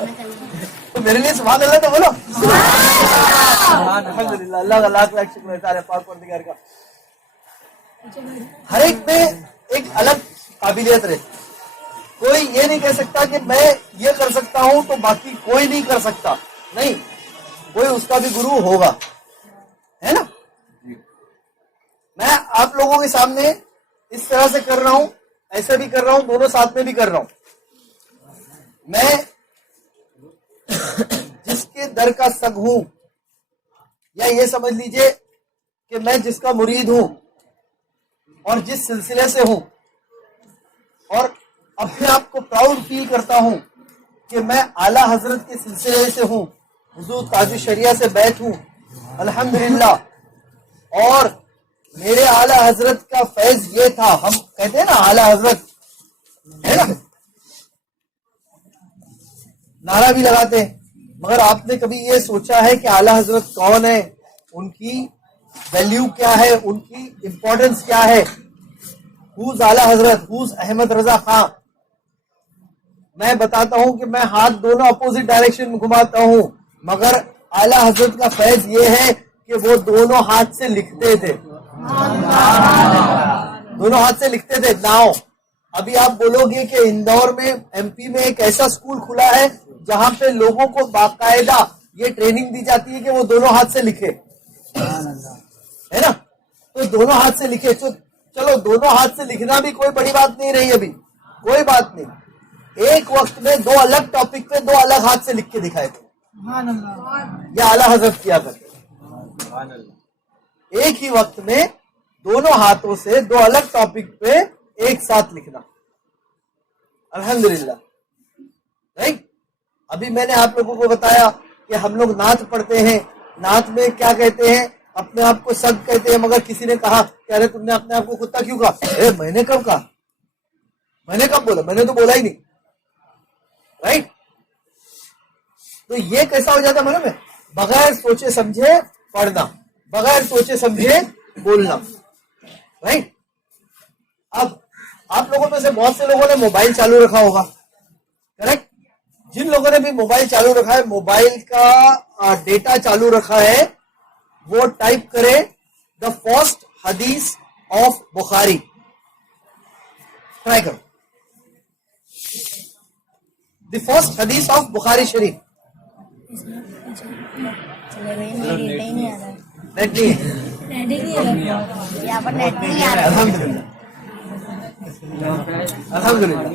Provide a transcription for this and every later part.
तो मेरे लिए सुभान अल्लाह तो बोलो। अल्हम्दुलिल्लाह, अल्लाह का लाख लाख शुक्र है सारे पाक परवरदिगार का। हर एक में एक अलग काबिलियत रहती। कोई ये नहीं कह सकता कि मैं ये कर सकता हूं तो बाकी कोई नहीं कर सकता, नहीं, कोई उसका भी गुरु होगा, है ना। मैं आप लोगों के सामने इस तरह से कर रहा हूं, ऐसे भी कर रहा हूं, दोनों साथ में भी कर रहा हूं। मैं जिसके दर का सग हूं, या ये समझ लीजिए कि मैं जिसका मुरीद हूं और जिस सिलसिले से हूं, और अपने आप को प्राउड फील करता हूं कि मैं आला हजरत के सिलसिले से हूं, हुजूर ताज शरिया से बैठ हूं, अल्हम्दुलिल्लाह। और मेरे आला हजरत का फैज ये था, हम कहते हैं ना आला हजरत, है ना, नारा भी लगाते हैं, मगर आपने कभी ये सोचा है कि आला हजरत कौन है, उनकी वैल्यू क्या है, उनकी इंपॉर्टेंस क्या है? हुज आला हजरत, हुज अहमद रजा खां। मैं बताता हूं कि मैं हाथ दोनों अपोजिट डायरेक्शन में घुमाता हूं, मगर आला हजरत का फैज ये है कि वो दोनों हाथ से लिखते थे, दोनों हाथ से लिखते थे। नाउ अभी आप बोलोगे कि इंदौर में, एमपी में एक ऐसा स्कूल खुला है जहां पे लोगों को बाकायदा ये ट्रेनिंग दी जाती है कि वो दोनों हाथ से लिखे, है ना। तो दोनों हाथ से लिखे, तो चलो दोनों हाथ से लिखना भी कोई बड़ी बात नहीं रही, अभी कोई बात नहीं। एक वक्त में दो अलग टॉपिक पे दो अलग हाथ से लिख के दिखाए थे, ये आला हजरत किया करते। एक ही वक्त में दोनों हाथों से दो अलग टॉपिक पे एक साथ लिखना, अल्हम्दुलिल्लाह। नहीं, अभी मैंने आप लोगों को बताया कि हम लोग नात पढ़ते हैं, नात में क्या कहते हैं, अपने आप को सग कहते हैं, मगर किसी ने कहा कि अरे तुमने अपने आप को कुत्ता क्यों कहा? मैंने कब कहा? मैंने कब बोला? मैंने तो बोला ही नहीं, राइट। तो ये कैसा हो जाता मालूम है? बगैर सोचे समझे पढ़ना, बगैर सोचे समझे बोलना, राइट। अब आप लोगों में से बहुत से लोगों ने मोबाइल चालू रखा होगा, करेक्ट। जिन लोगों ने भी मोबाइल चालू रखा है, मोबाइल का डेटा चालू रखा है, वो टाइप करे द फर्स्ट हदीस ऑफ बुखारी, ट्राई करो, द फर्स्ट हदीस ऑफ बुखारी शरीफ। नेट नहीं है, अल्हम्दुलिल्लाह, अल्हम्दुलिल्लाह।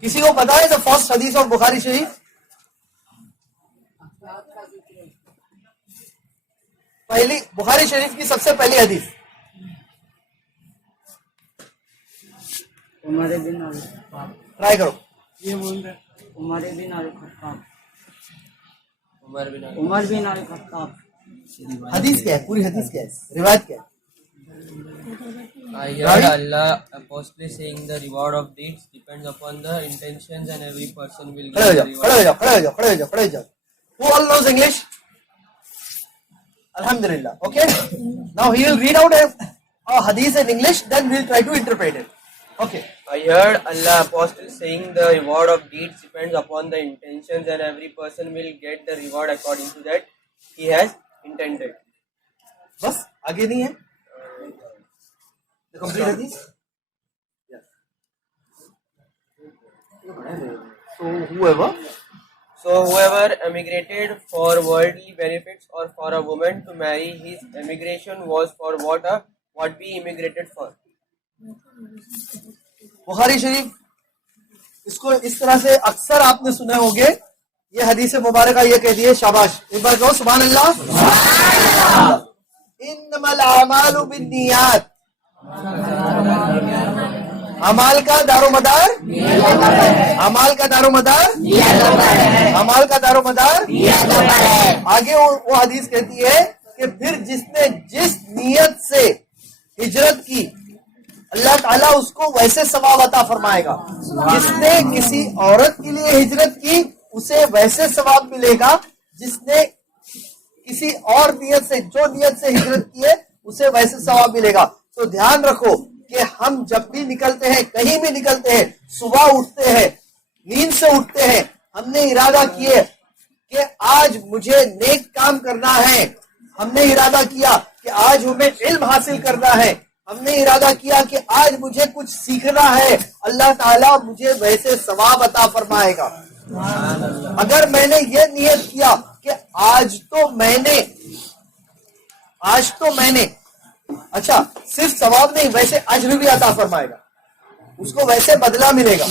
किसी को पता है द फर्स्ट हदीस ऑफ बुखारी शरीफ? पहली बुखारी शरीफ की सबसे पहली हदीस, ट्राई करो। ये बोल रहे उमर बिन अल-खत्ताब। हदीस क्या है? पूरी हदीस क्या है? रिवायत क्या है? I heard Allah apostly saying the reward of deeds depends upon the intentions and every person will get the reward. खड़े हो जाओ। Who all knows English? Alhamdulillah. Okay. Now he will read out a hadith in English, then we'll try to interpret it. Okay. I heard Allah apostle saying the reward of deeds depends upon the intentions and every person will get the reward according to that he has intended. बस आगे नहीं है? The complete hadith? Yes. So whoever emigrated for worldly benefits or for a woman to marry, his emigration was for what we immigrated for. Bukhari शरीफ, इसको इस तरह से अक्सर आपने सुने होंगे, ये हदीस मुबारक ये कह दिए, शाबाश, एक बार कहो सुभान अल्लाह। इन्नमल आमालु बिन्नियात, अमाल का दारोमदार, अमाल का दारोमदार, अमाल का दारोमदार। आगे वो हदीस कहती है कि फिर जिसने जिस नियत से हिजरत की, अल्लाह ताला उसको वैसे सवाब अता फरमाएगा। जिसने किसी औरत के लिए हिजरत की, उसे वैसे सवाब मिलेगा जिसने किसी और नियत से, जो नियत से हिजरत की है, उसे वैसे सवाब मिलेगा। तो ध्यान रखो कि हम जब भी निकलते हैं, कहीं भी निकलते हैं, सुबह उठते हैं, नींद से उठते हैं, हमने इरादा किए कि आज मुझे नेक काम करना है, हमने इरादा किया कि आज हमें इल्म हासिल करना है, हमने इरादा किया कि आज मुझे कुछ सीखना है, अल्लाह ताला मुझे वैसे सवाब अता फरमाएगा। अगर मैंने ये नियत किया कि आज तो मैंने अच्छा, सिर्फ सवाब नहीं, वैसे अज्र भी अता फरमाएगा, उसको वैसे बदला मिलेगा।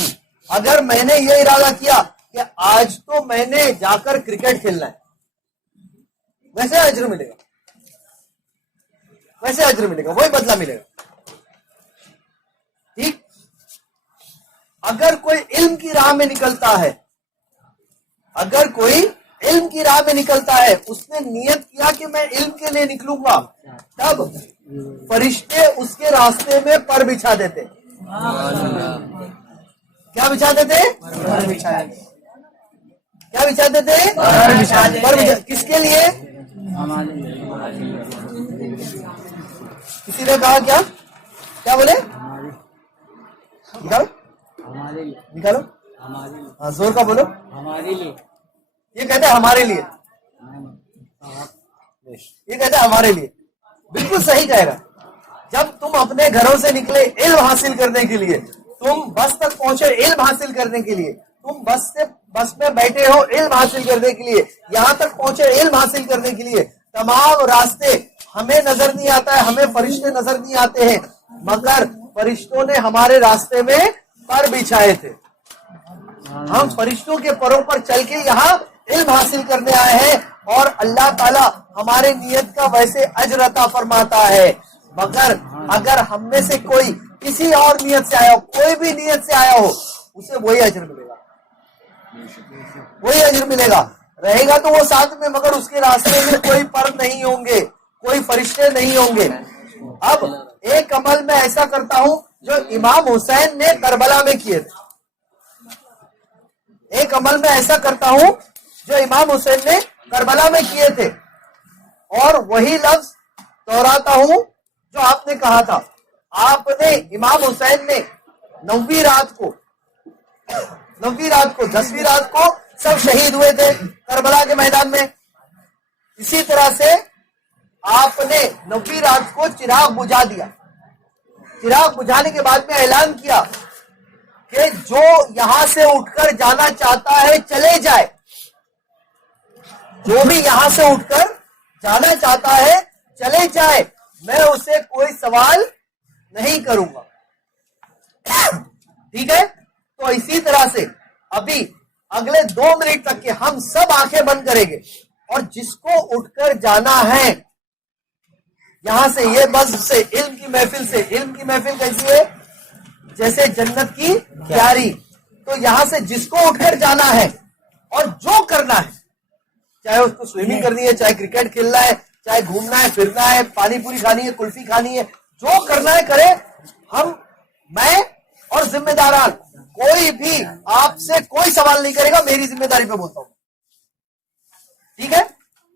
अगर मैंने ये इरादा किया कि आज तो मैंने जाकर क्रिकेट खेलना है, वैसे अज्र मिलेगा, वैसे अज्र मिलेगा, वही बदला मिलेगा। ठीक। अगर कोई इल्म की राह में निकलता है, अगर कोई इल्म की राह में निकलता है, उसने नियत किया कि मैं इल्म के लिए निकलूंगा, तब फरिश्ते उसके रास्ते में पर बिछा देते। क्या बिछा देते? क्या बिछा देते? पर बिछा। किसके लिए? किसी ने कहा क्या? क्या बोले? निकालो, निकालो, हाँ जोर का बोलो। हमारे लिए। ये कहते हैं हमारे लिए, ये कहते हैं हमारे लिए। बिल्कुल सही कह रहा। जब तुम अपने घरों से निकले इल्म हासिल करने के लिए, तुम बस तक पहुंचे इल्म हासिल करने के लिए, तुम बस में बैठे हो इल्म हासिल करने के लिए, यहाँ तक पहुंचे इल्म हासिल करने के लिए, तमाम रास्ते हमें नजर नहीं आता है, हमें फरिश्ते नजर नहीं आते हैं, मगर फरिश्तों ने हमारे रास्ते में पर बिछाए थे। हम फरिश्तों के परों पर चल के यहाँ इल्म हासिल करने आए हैं और अल्लाह ताला हमारे नियत का वैसे अज्र अता फरमाता है। मगर अगर हम में से कोई किसी और नियत से आया हो, कोई भी नियत से आया हो, उसे वही अज्र मिलेगा, वही अज्र मिलेगा। रहेगा तो वो साथ में, मगर उसके रास्ते में कोई पर नहीं होंगे, कोई फरिश्ते नहीं होंगे। अब एक अमल मैं ऐसा करता हूं जो इमाम हुसैन ने करबला में किए थे। एक अमल मैं ऐसा करता हूं जो इमाम हुसैन ने करबला में किए थे, और वही लफ्ज दोहराता हूं जो आपने कहा था। आपने, इमाम हुसैन ने 9वीं रात को 10वीं रात को सब शहीद हुए थे करबला के मैदान में। इसी तरह से आपने 9वीं रात को चिराग बुझा दिया। चिराग बुझाने के बाद में ऐलान किया कि जो यहां से उठकर जाना चाहता है चले जाए, जो भी यहां से उठकर जाना चाहता है चले जाए, मैं उसे कोई सवाल नहीं करूंगा। ठीक है। तो इसी तरह से अभी अगले 2 मिनट तक के हम सब आंखें बंद करेंगे, और जिसको उठकर जाना है यहां से, ये बस से इल्म की महफिल से, इल्म की महफिल कैसी है? जैसे जन्नत की क्यारी। तो यहां से जिसको उठकर जाना है और जो करना है, चाहे उसको स्विमिंग करनी है, चाहे क्रिकेट खेलना है, चाहे घूमना है, फिरना है, पानी पूरी खानी है, कुल्फी खानी है, जो करना है करे। मैं और जिम्मेदारान, कोई भी आपसे कोई सवाल नहीं करेगा, मेरी जिम्मेदारी पे बोलता हूं। ठीक है।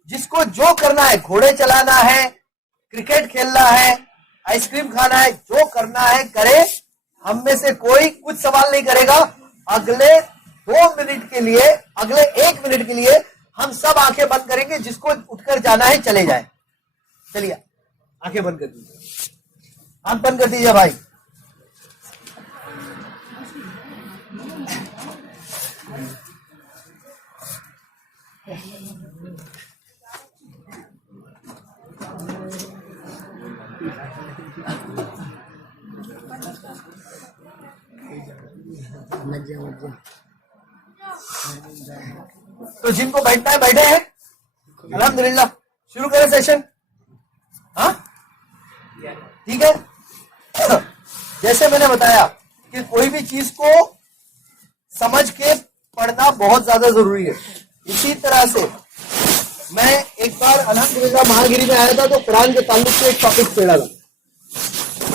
जिसको जो करना है, घोड़े चलाना है, क्रिकेट खेलना है, आइसक्रीम खाना है, जो करना है करे। हम में से कोई कुछ सवाल नहीं करेगा। अगले 2 मिनट के लिए, अगले 1 मिनट के लिए हम सब आंखें बंद करेंगे, जिसको उठकर जाना है चले जाए। चलिए आंखें बंद कर दीजिए, आंख बंद कर दीजिए भाई। तो जिनको बैठना है बैठे हैं, अल्हम्दुलिल्लाह। शुरू करें सेशन। हाँ ठीक है। जैसे मैंने बताया कि कोई भी चीज को समझ के पढ़ना बहुत ज्यादा जरूरी है। इसी तरह से मैं एक बार अल्हम्दुलिल्लाह महागिरी में आया था, तो कुरान के ताल्लुक से एक टॉपिक छेड़ा था।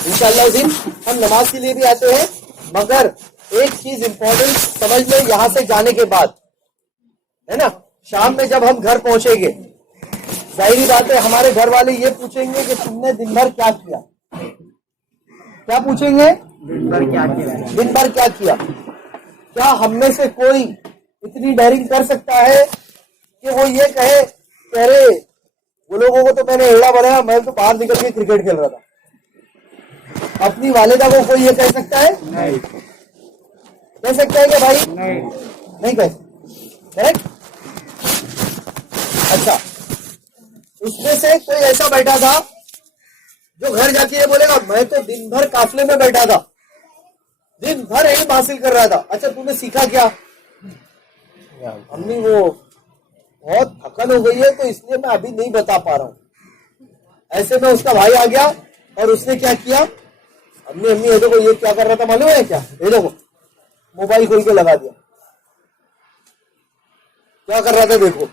इंशाअल्लाह दिन हम नमाज के लिए भी आते हैं, मगर एक चीज इंपॉर्टेंट समझ लें यहां से जाने के बाद, है ना, शाम में जब हम घर पहुंचेंगे, जाहिर बात है हमारे घर वाले ये पूछेंगे कि तुमने दिन भर क्या किया। क्या पूछेंगे? दिन भर क्या किया? दिन भर क्या किया। क्या हम में से कोई इतनी डेयरिंग कर सकता है कि वो ये कहे कि अरे वो लोगों को तो मैंने एड़ा बनाया, मैं तो बाहर निकल के क्रिकेट खेल रहा था। अपनी वालिदा को कोई ये कह सकता है? नहीं। कह सकता है क्या भाई? नहीं कह सकता। करेक्ट? अच्छा, उसमें से कोई ऐसा बैठा था जो घर जाके ये बोलेगा मैं तो दिन भर काफिले में बैठा था, दिन भर इल्म हासिल कर रहा था। अच्छा, तूने सीखा क्या? अम्मी वो बहुत थकन हो गई है तो इसलिए मैं अभी नहीं बता पा रहा हूं। ऐसे में उसका भाई आ गया और उसने क्या किया? अम्मी अम्मी ये देखो, ये क्या कर रहा था मालूम है क्या? ये देखो, मोबाइल खोल के लगा दिया। क्या कर रहा था देखो।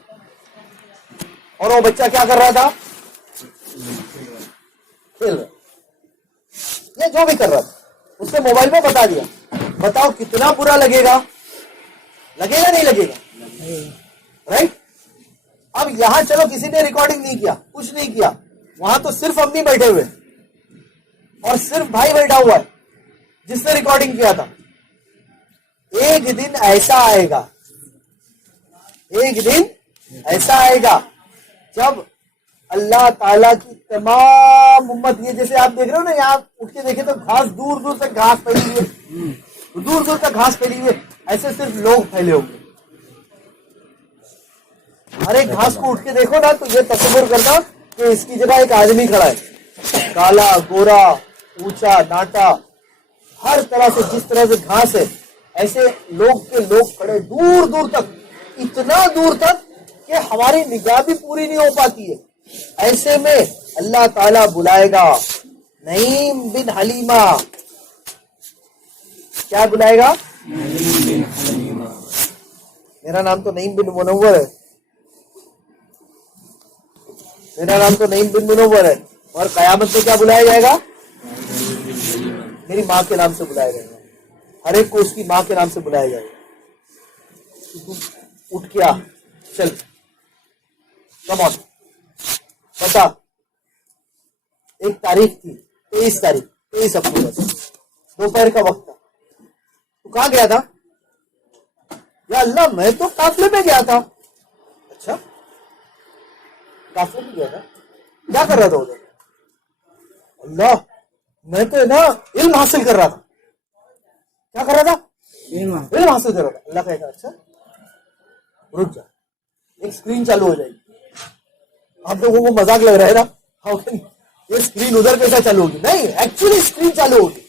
और वो बच्चा क्या कर रहा था? खेल रहा। ये जो भी कर रहा था उसने मोबाइल में बता दिया। बताओ कितना बुरा लगेगा? लगेगा नहीं लगेगा? राइट? अब यहां चलो किसी ने रिकॉर्डिंग नहीं किया, कुछ नहीं किया, वहां तो सिर्फ अम्मी बैठे हुए और सिर्फ भाई बैठा हुआ है जिसने रिकॉर्डिंग किया था। एक दिन ऐसा आएगा, एक दिन ऐसा आएगा जब अल्लाह ताला की तमाम उम्मत, ये जैसे आप देख रहे हो ना, यहाँ उठ के देखे तो घास दूर दूर तक घास फैली हुई है, दूर दूर तक घास फैली हुई है, ऐसे सिर्फ लोग फैले होंगे। हर एक घास को उठ के देखो ना तो ये तस्वीर करना कि इसकी जगह एक आदमी खड़ा है, काला गोरा ऊंचा नाटा, हर तरह से जिस तरह से घास है ऐसे लोग के लोग खड़े दूर दूर तक, इतना दूर तक कि हमारी निगाह भी पूरी नहीं हो पाती है। ऐसे में अल्लाह ताला बुलाएगा नईम बिन हलीमा। क्या बुलाएगा? मेरा नाम तो नईम बिन मुनव्वर है, मेरा नाम तो नईम बिन मुनव्वर है, और कयामत में क्या बुलाया जाएगा? मेरी माँ के नाम से बुलाया जाएगा। हर एक को उसकी माँ के नाम से बुलाया जाएगा। उठ के आ, चल, कम ऑन, बता। एक तारीख थी, 23 अक्टूबर, दोपहर का वक्त था। तू कहाँ गया था? या अल्लाह, मैं तो काफिले में गया था। अच्छा, काफिले में गया था, क्या कर रहा था उधर? अल्लाह, मैं तो ना इल्म हासिल कर रहा था। क्या कर रहा था? इल्म हासिल कर रहा था। अल्लाह कहेगा अच्छा रुक जा, एक स्क्रीन चालू हो जाएगी। आप लोगों को मजाक लग रहा है ना, हाउ कैन ये स्क्रीन उधर कैसा चालू होगी? नहीं, एक्चुअली स्क्रीन चालू होगी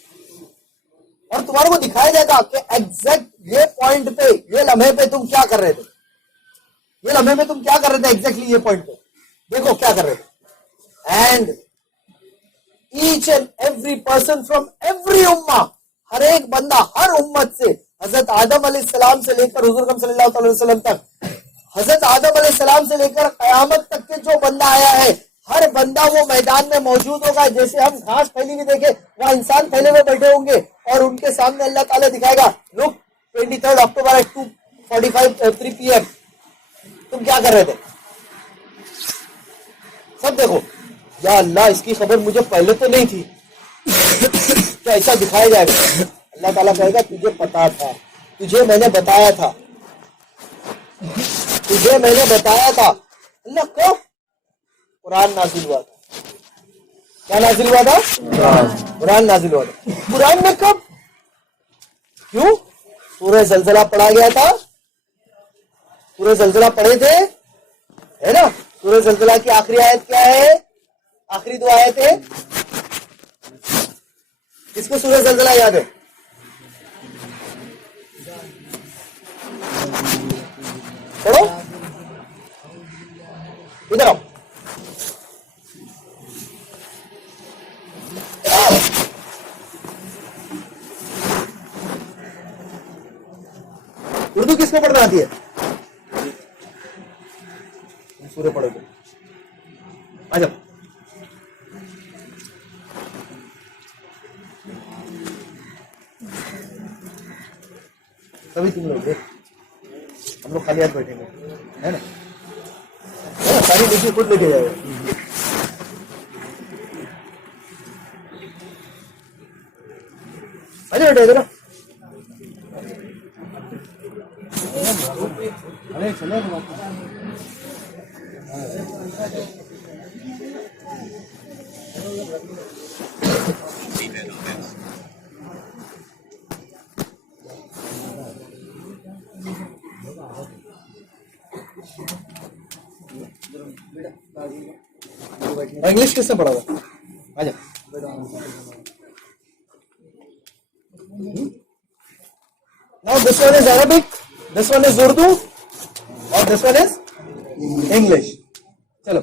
और तुम्हारे को दिखाया जाएगा कि एग्जैक्ट ये पॉइंट पे, ये लम्हे पे तुम क्या कर रहे थे, ये लम्हे में तुम क्या कर रहे थे, एग्जैक्टली ये पॉइंट पे देखो क्या कर रहे थे। And each and every person from every उम्मा, हर एक बंदा हर उम्मत से, हजरत आदम अलैहिस्सलाम से लेकर हुजूर अकरम सल्लल्लाहु अलैहि वसल्लम तक, हजरत आदम अलैहिस्सलाम से लेकर कयामत तक के जो बंदा आया है, हर बंदा वो मैदान में मौजूद होगा। जैसे हम घास फैली हुई देखे, वहां इंसान फैले हुए बैठे होंगे और उनके सामने अल्लाह ताला दिखाएगा, लुक 23 अक्टूबर एट 2:45 3 PM, तुम क्या कर रहे थे? सब देखो। या अल्लाह, इसकी खबर मुझे पहले तो नहीं थी, क्या ऐसा दिखाया जाएगा? अल्लाह ताला कहेगा तुझे पता था, तुझे मैंने बताया था, तुझे मैंने बताया था। अल्लाह कब? कुरान नाजिल हुआ था। क्या नाजिल हुआ था? कुरान नाजिल हुआ था। कुरान में कब? क्यों? सूरह ज़लज़ला पढ़ा गया था, सूरह ज़लज़ला पढ़े थे, है ना? सूरह ज़लज़ला की आखिरी आयत क्या है? आखिरी 2 आयत है। किसको सूरह ज़लज़ला याद है? पढ़ो, इधर आओ। उर्दू किसको पढ़ना आती है? सूर्य पढ़ोगे, आ जाओ। सभी तुम लोग, हम लोग खाली हाथ बैठेंगे, है ना? सारी नीचे खुद लेके जाएगा। अरे बैठे ना, अरे चलो इंग्लिश किसने पढ़ा हुआ? आजा। Now this one is Arabic, this one is Urdu, और this one is English. चलो।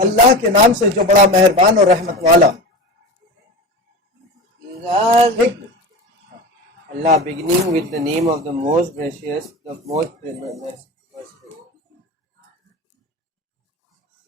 अल्लाह के नाम से जो बड़ा मेहरबान और रहमत वाला। Allah, beginning with the name of the most gracious, the most merciful.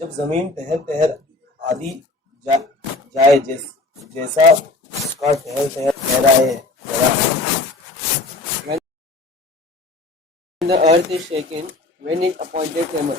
जब जमीन तहर तहर आदि जाए जैसा उसका तहर तहर ठहराए। When the earth is shaken, when it appointed tremor.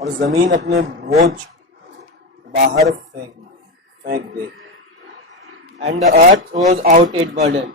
और जमीन अपने बोझ बाहर फेंक दे। And the earth throws out its burdens.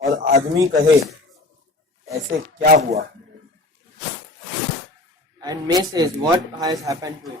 और आदमी कहे ऐसे क्या हुआ? And May says, what has happened to it?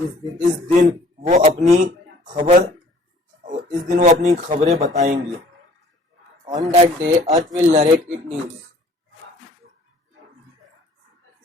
इस दिन वो अपनी खबरें बताएंगी। On that day, earth will narrate its news.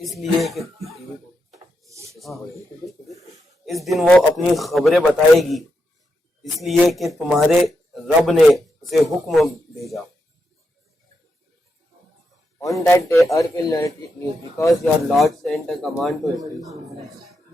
इसलिए कि इस दिन वो अपनी खबरें बताएगी इसलिए कि तुम्हारे रब ने उसे हुक्म भेजा। On that day, earth will narrate its news because your Lord sent a command to it.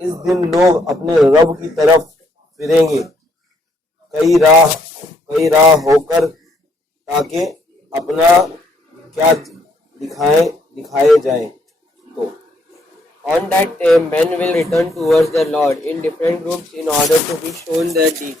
इस दिन लोग अपने रब की तरफ फिरेंगे कई राह होकर ताकि अपना क्या दिखाए जाएं। तो On that day, men will return towards their Lord in different groups in order to be shown their deeds.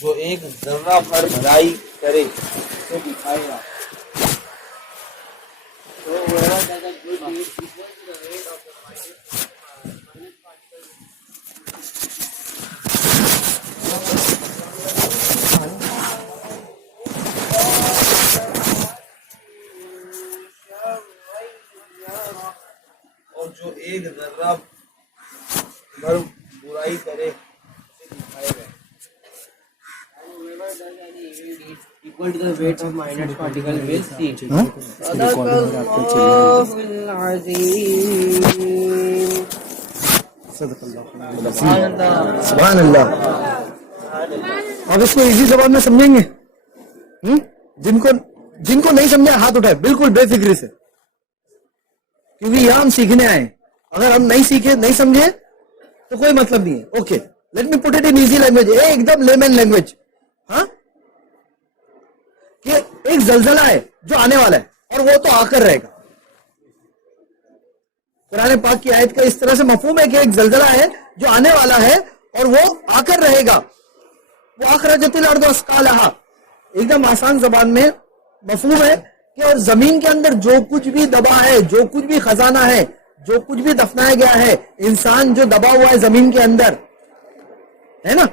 जो एक जर्रा भर भलाई करे उसे दिखाएगा। So whoever does a good deed equals to the weight of the minus particle. और जो एक जर्रा भर बुराई करे उसे दिखाएगा। And whoever does any evil deed equal to the weight of minus particle will see. Sadaqallahul Azim. सुभान अल्लाह। अब इसको इजी जबान में समझेंगे। जिनको नहीं समझा हाथ उठाए बिल्कुल बेफिक्री से, क्योंकि यहां हम सीखने आए। अगर हम नहीं सीखे नहीं समझे तो कोई मतलब नहीं है। Okay, late me put it in easy language, एकदम लेमन लैंग्वेज। हाँ, कि एक जलजला है जो आने वाला है और वो तो आकर रहेगा। कुरान पाक की आयत का इस तरह से मफहूम है कि एक जलजला है जो आने वाला है और वो आकर रहेगा। वो अखरजतिल अर्द अस्कालहा, एकदम आसान जबान में मफहूम है कि और जमीन के अंदर जो कुछ भी दबा है, जो कुछ भी खजाना है, जो कुछ भी दफनाया गया है, इंसान जो दबा हुआ है जमीन के अंदर, है ना,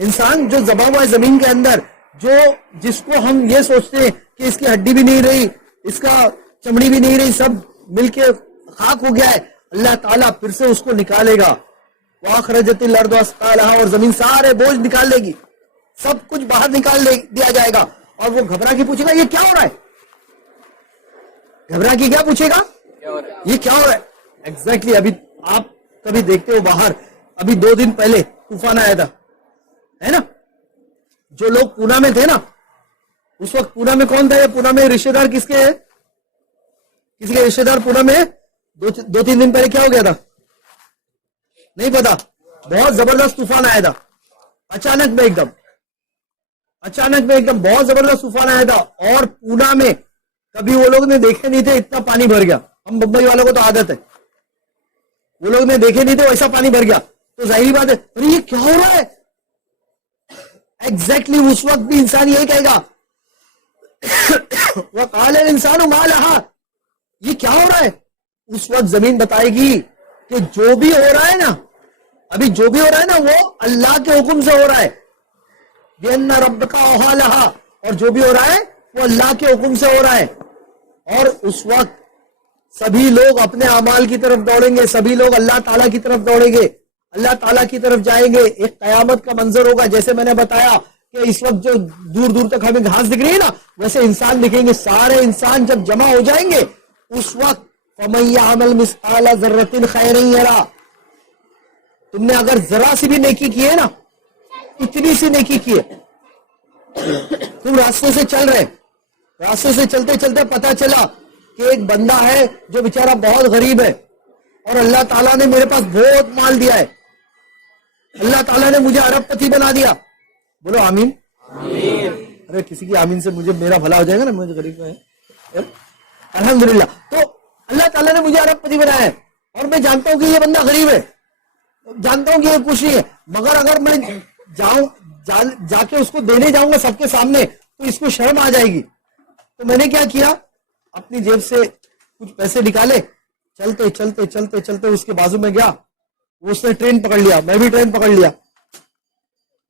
इंसान जो दबा हुआ है जमीन के अंदर, जो जिसको हम ये सोचते हैं कि इसकी हड्डी भी नहीं रही, इसका चमड़ी भी नहीं रही, सब मिलके खाक हो गया है, अल्लाह ताला फिर से उसको निकालेगा वाखरजतिल अर्दु अस्कालहा, और जमीन सारे बोझ निकाल लेगी, सब कुछ बाहर निकाल दिया जाएगा। और वो घबरा के पूछेगा ये क्या हो रहा है, घबरा के क्या पूछेगा, ये क्या हो रहा है। एग्जैक्टली अभी आप कभी देखते हो बाहर, अभी 2 दिन पहले तूफान आया था, है ना, जो लोग पूना में थे ना, उस वक्त पूना में कौन था, ये पूना में रिश्तेदार किसके है, किसी के रिश्तेदार पूना में है। 2-3 दिन पहले क्या हो गया था नहीं पता, बहुत जबरदस्त तूफान आया था, अचानक में एकदम बहुत जबरदस्त तूफान आया था। और पूना में कभी वो लोग ने देखे नहीं थे इतना पानी भर गया। हम मुंबई वालों को तो आदत है, वो लोग ने देखे नहीं थे वैसा पानी भर गया, तो जाहिर बात है अरे ये क्या हो रहा है। एग्जैक्टली उस वक्त भी इंसान यही कहेगा वह काल इंसान मालहा, ये क्या हो रहा है। उस वक्त जमीन बताएगी कि जो भी हो रहा है ना, अभी जो भी हो रहा है ना वो अल्लाह के हुक्म से हो रहा है। बिअन्ना रब्बका औहा लहा, और जो भी हो रहा है वो अल्लाह के हुक्म से हो रहा है। और उस वक्त सभी लोग अपने अमाल की तरफ दौड़ेंगे, सभी लोग अल्लाह ताला की तरफ दौड़ेंगे, अल्लाह ताला की तरफ जाएंगे। एक कयामत का मंजर होगा, जैसे मैंने बताया कि इस वक्त जो दूर दूर तक हमें घास दिख रही है ना, वैसे इंसान दिखेंगे। सारे इंसान जब जमा हो जाएंगे उस वक्त फमन यअमल मिस्काला ज़र्रतिन खैरन यरा, तुमने अगर जरा सी भी नेकी की है ना, इतनी सी नेकी की है, तुम रास्ते से चल रहे, रास्ते से चलते चलते पता चला कि एक बंदा है जो बेचारा बहुत गरीब है और अल्लाह ताला ने मेरे पास बहुत माल दिया है, अल्लाह ताला ने मुझे अरबपति बना दिया। बोलो आमीन। अरे किसी की आमीन से मुझे मेरा भला हो जाएगा ना, मुझे गरीब है अल्हम्दुलिल्लाह। तो अल्लाह ताला ने मुझे अरबपति बनाया है और मैं जानता हूं कि ये बंदा गरीब है, जानता हूं कि ये कुछ नहीं है, मगर अगर मैं जाके उसको देने जाऊंगा सबके सामने तो इसको शर्म आ जाएगी। तो मैंने क्या किया, अपनी जेब से कुछ पैसे निकाले, चलते चलते चलते चलते उसके बाजू में गया, उसने ट्रेन पकड़ लिया, मैं भी ट्रेन पकड़ लिया।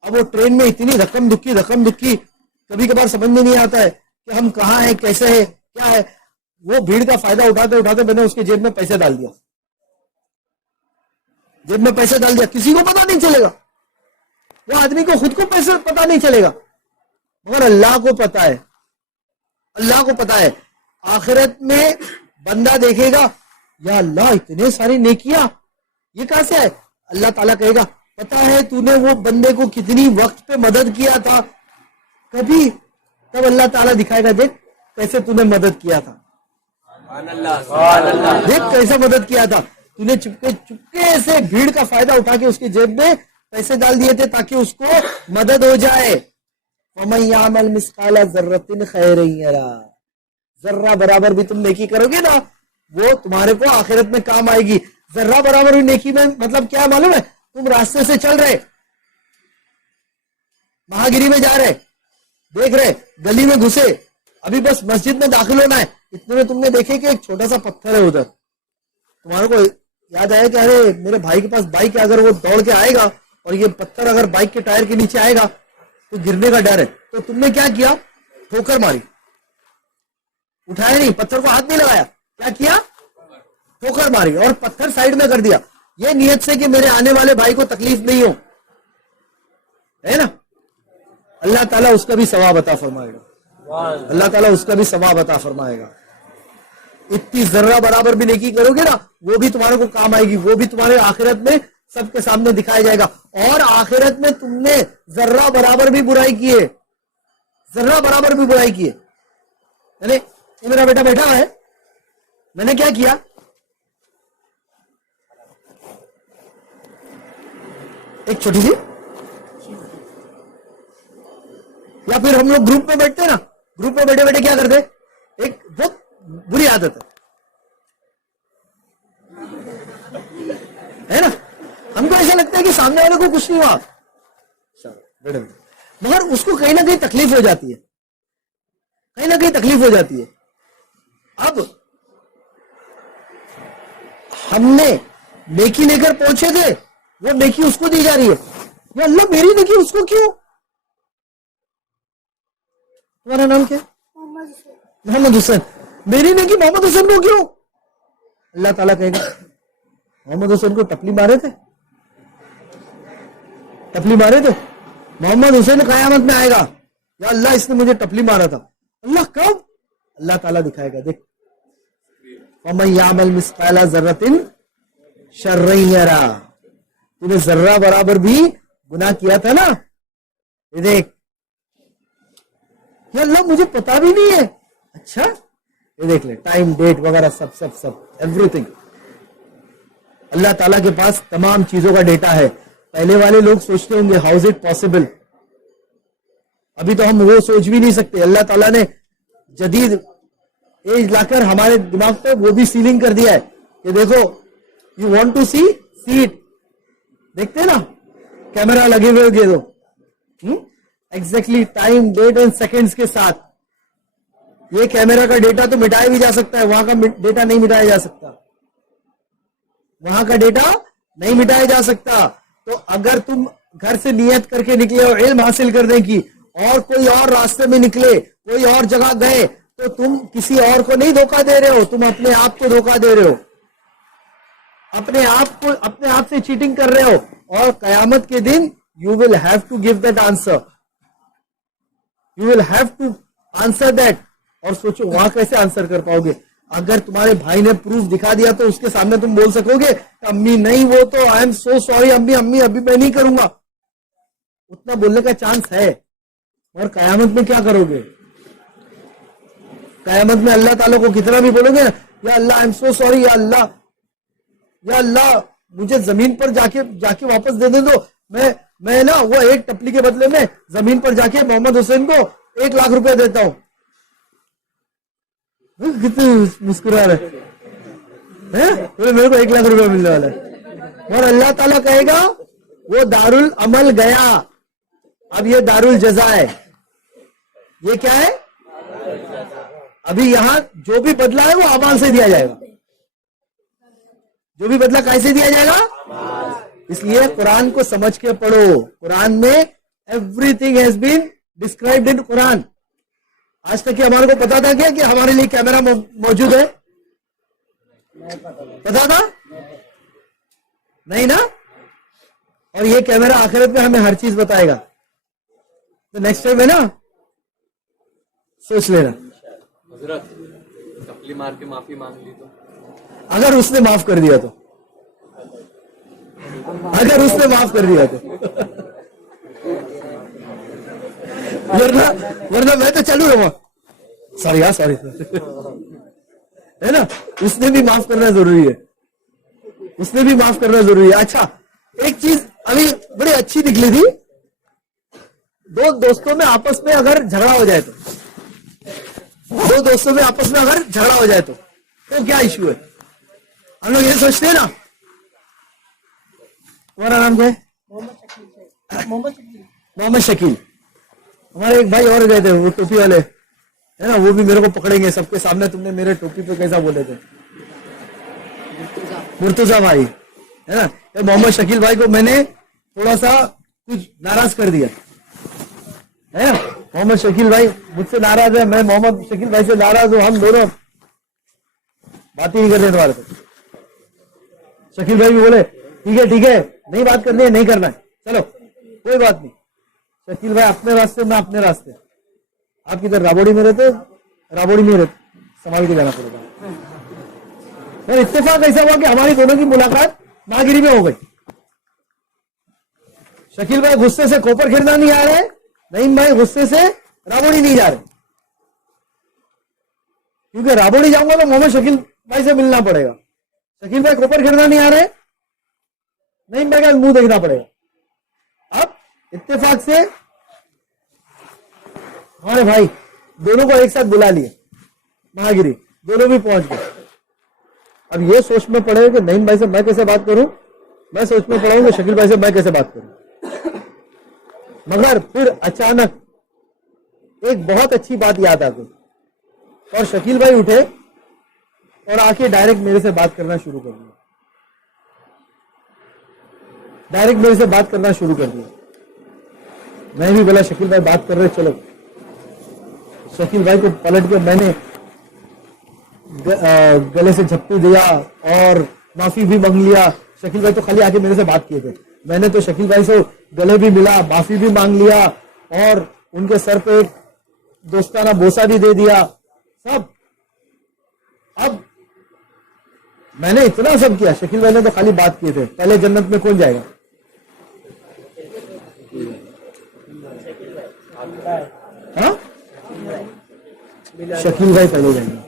अब वो ट्रेन में इतनी धक्कम दुक्की, कभी कभार समझ में नहीं आता है कि हम कहाँ हैं, कैसे है, क्या है। वो भीड़ का फायदा उठाते उठाते मैंने उसके जेब में पैसे डाल दिया, जेब में पैसे डाल दिया, किसी को पता नहीं चलेगा, वो आदमी को खुद को पैसे पता नहीं चलेगा, मगर अल्लाह को पता है, अल्लाह को पता है। आखिरत में बंदा देखेगा या अल्लाह इतने सारी नेकियां ये कहां से है। अल्लाह ताला कहेगा पता है तूने वो बंदे को कितनी वक्त पे मदद किया था कभी, तब अल्लाह ताला दिखाएगा देख कैसे तूने मदद किया था, देख कैसे मदद किया था, तूने चुपके से भीड़ का फायदा उठा के उसकी जेब में पैसे डाल दिए थे ताकि उसको मदद हो जाए। वमन यअमल मिस्काला ज़र्रतिन खैरन यरा, जर्रा बराबर भी तुम नेकी करोगे ना वो तुम्हारे को आखिरत में काम आएगी। जर्रा बराबर भी नेकी में मतलब क्या मालूम है, तुम रास्ते से चल रहे, महागिरी में जा रहे, देख रहे गली में घुसे, अभी बस मस्जिद में दाखिल होना है, इतने में तुमने देखे कि एक छोटा सा पत्थर है उधर, तुम्हारे को याद आया कि अरे मेरे भाई के पास बाइक है, अगर वो दौड़ के आएगा और ये पत्थर अगर बाइक के टायर के नीचे आएगा तो गिरने का डर है। तो तुमने क्या किया, ठोकर मारी, उठाया नहीं, पत्थर को हाथ नहीं लगाया, क्या किया, ठोकर मारी और पत्थर साइड में कर दिया, ये नियत से कि मेरे आने वाले भाई को तकलीफ नहीं हो, है ना। अल्लाह ताला उसका भी सवाब अता फरमाएगा, अल्लाह ताला उसका भी सवाब अता फरमाएगा। इतनी जर्रा बराबर भी नेकी करोगे ना वो भी तुम्हारे को काम आएगी, वो भी तुम्हारे आखिरत में सबके सामने दिखाया जाएगा। और आखिरत में तुमने जर्रा बराबर भी बुराई की है, जर्रा बराबर भी बुराई की है, यानी ये मेरा बेटा बैठा है, मैंने क्या किया, एक छोटी सी, या फिर हम लोग ग्रुप में बैठते ना, ग्रुप में बैठे बैठे क्या करते, एक बहुत बुरी आदत है ना, हमको ऐसा लगता है कि सामने वाले को कुछ नहीं हुआ, मगर उसको कहीं ना कहीं तकलीफ हो जाती है, कहीं ना कहीं तकलीफ हो जाती है। अब हमने नेकी लेकर पहुंचे थे, वो नेकी उसको दी जा रही है, या अल्लाह मेरी नेकी उसको क्यों। तुम्हारा नाम क्या है, मोहम्मद हुसैन, मेरी नेकी मोहम्मद हुसैन को क्यों। अल्लाह ताला कहेगा मोहम्मद हुसैन को टपली मारे थे, टपली मारे तो मोहम्मद हुसैन कयामत में आएगा, या अल्लाह इसने मुझे टपली मारा था। अल्लाह कब? अल्लाह ताला दिखाएगा, देख वमन यामल मिस्काला ज़र्रतिन शर्रन यरा, तूने जर्रा बराबर भी गुनाह किया था ना, ये देख। या अल्लाह मुझे पता भी नहीं है, अच्छा ये देख ले, टाइम डेट वगैरह सब सब सब एवरीथिंग। अल्लाह ताला के पास तमाम चीजों का डेटा है। पहले वाले लोग सोचते होंगे हाउ इज इट पॉसिबल, अभी तो हम वो सोच भी नहीं सकते। अल्लाह ताला ने जदीद एज लाकर हमारे दिमाग पे वो भी सीलिंग कर दिया है कि देखो, you want to see it, देखते हैं ना कैमरा लगे हुए होंगे तो exactly time date and seconds के साथ। ये कैमरा का डेटा तो मिटाया भी जा सकता है, वहां का डेटा नहीं मिटाया जा सकता, वहां का डेटा नहीं मिटाया जा सकता। तो अगर तुम घर से नियत करके निकले हो इल्म हासिल करने की और कोई और रास्ते में निकले, कोई और जगह गए, तो तुम किसी और को नहीं धोखा दे रहे हो, तुम अपने आप को धोखा दे रहे हो, अपने आप से चीटिंग कर रहे हो। और कयामत के दिन you will have to give that answer, you will have to answer that. और सोचो वहां कैसे आंसर कर पाओगे? अगर तुम्हारे भाई ने प्रूफ दिखा दिया तो उसके सामने तुम बोल सकोगे अम्मी नहीं, वो तो आई एम सो सॉरी अम्मी, अम्मी अभी मैं नहीं करूंगा, उतना बोलने का चांस है। और कयामत में क्या करोगे? कयामत में अल्लाह ताला को कितना भी बोलोगे या अल्लाह आई एम सो सॉरी, या अल्लाह मुझे जमीन पर जाके वापस दे दे दो, मैं ना वो एक टपली के बदले में जमीन पर जाके मोहम्मद हुसैन को 1 लाख रुपए देता हूं। कितने मुस्कुरा रहे हैं? मेरे को 1 लाख रुपए मिलने वाला है। और अल्लाह ताला कहेगा वो दारुल अमल गया, अब ये दारुल जजा है। ये क्या है? अभी यहां जो भी बदला है वो अमाल से दिया जाएगा, जो भी बदला कैसे दिया जाएगा? इसलिए कुरान को समझ के पढ़ो। कुरान में everything has been described in Quran. आज तक हमारे को पता था क्या कि हमारे लिए कैमरा मौजूद है? पता था? नहीं ना? और ये कैमरा आखिरत में हमें हर चीज बताएगा। तो नेक्स्ट टाइम है ना, सोच लेना। हजरत टपली मार के माफी मांग ली तो? अगर उसने माफ कर दिया तो, अगर उसने माफ कर दिया तो वरना मैं तो चलू रहा। सॉरी यार, सॉरी है ना, उसने भी माफ करना जरूरी है, उसने भी माफ करना जरूरी है। अच्छा, एक चीज अभी बड़ी अच्छी निकली थी, दो दोस्तों में आपस में अगर झगड़ा हो जाए तो, दो दोस्तों में आपस में अगर झगड़ा हो जाए तो क्या इश्यू है? हम लोग ये सोचते हैं ना। तुम्हारा नाम क्या है? मोहम्मद शकील। हमारे एक भाई और गए थे, वो टोपी वाले है ना, वो भी मेरे को पकड़ेंगे सबके सामने, तुमने मेरे टोपी पे कैसा बोले थे? मुर्तुजा भाई है ना। मोहम्मद शकील भाई को मैंने थोड़ा सा कुछ नाराज कर दिया है ना। मोहम्मद शकील भाई मुझसे नाराज है, मैं मोहम्मद शकील भाई से नाराज हूं, हम दोनों बात ही नहीं कर रहे तुम्हारे से। शकील भाई भी बोले ठीक है, नहीं बात करनी है, नहीं करना है, चलो कोई बात नहीं। शकील भाई अपने रास्ते, मैं अपने रास्ते। आप किधर राबोड़ी में रहते? राबोड़ी में रहते, संभाल के जाना पड़ेगा। और इत्तेफाक ऐसा हुआ कि हमारी दोनों की मुलाकात नागिरी में हो गई। शकील भाई गुस्से से कोपर खिरना नहीं आ रहे, नईम भाई गुस्से से राबोड़ी नहीं जा रहे, क्योंकि राबोड़ी जाऊंगा तो मोहम्मद शकील भाई से मिलना पड़ेगा। शकील भाई कोपर खिरना नहीं आ रहे, नईम भाई का मुंह देखना पड़ेगा। अब इत्तेफाक से हमारे भाई दोनों को एक साथ बुला लिए महागिरी, दोनों भी पहुंच गए। अब ये सोच में पड़े कि नईम भाई से मैं कैसे बात करूं, मैं सोच में पड़ा हूं कि शकील भाई से मैं कैसे बात करूं। मगर फिर अचानक एक बहुत अच्छी बात याद आ गई और शकील भाई उठे और आके डायरेक्ट मेरे से बात करना शुरू कर दिया, डायरेक्ट मेरे से बात करना शुरू कर दिया। मैं भी बोला शकील भाई बात कर रहे, चलो। शकील भाई को पलट के मैंने गले से झप्पू दिया और माफी भी मांग लिया। शकील भाई तो खाली आके मेरे से बात किए थे, मैंने तो शकील भाई से गले भी मिला, माफी भी मांग लिया और उनके सर पे एक दोस्ताना बोसा भी दे दिया, सब। अब मैंने इतना सब किया, शकील भाई ने तो खाली बात किए थे। पहले जन्नत में कौन जाएगा? हाँ, शकील भाई पहले जाएंगे।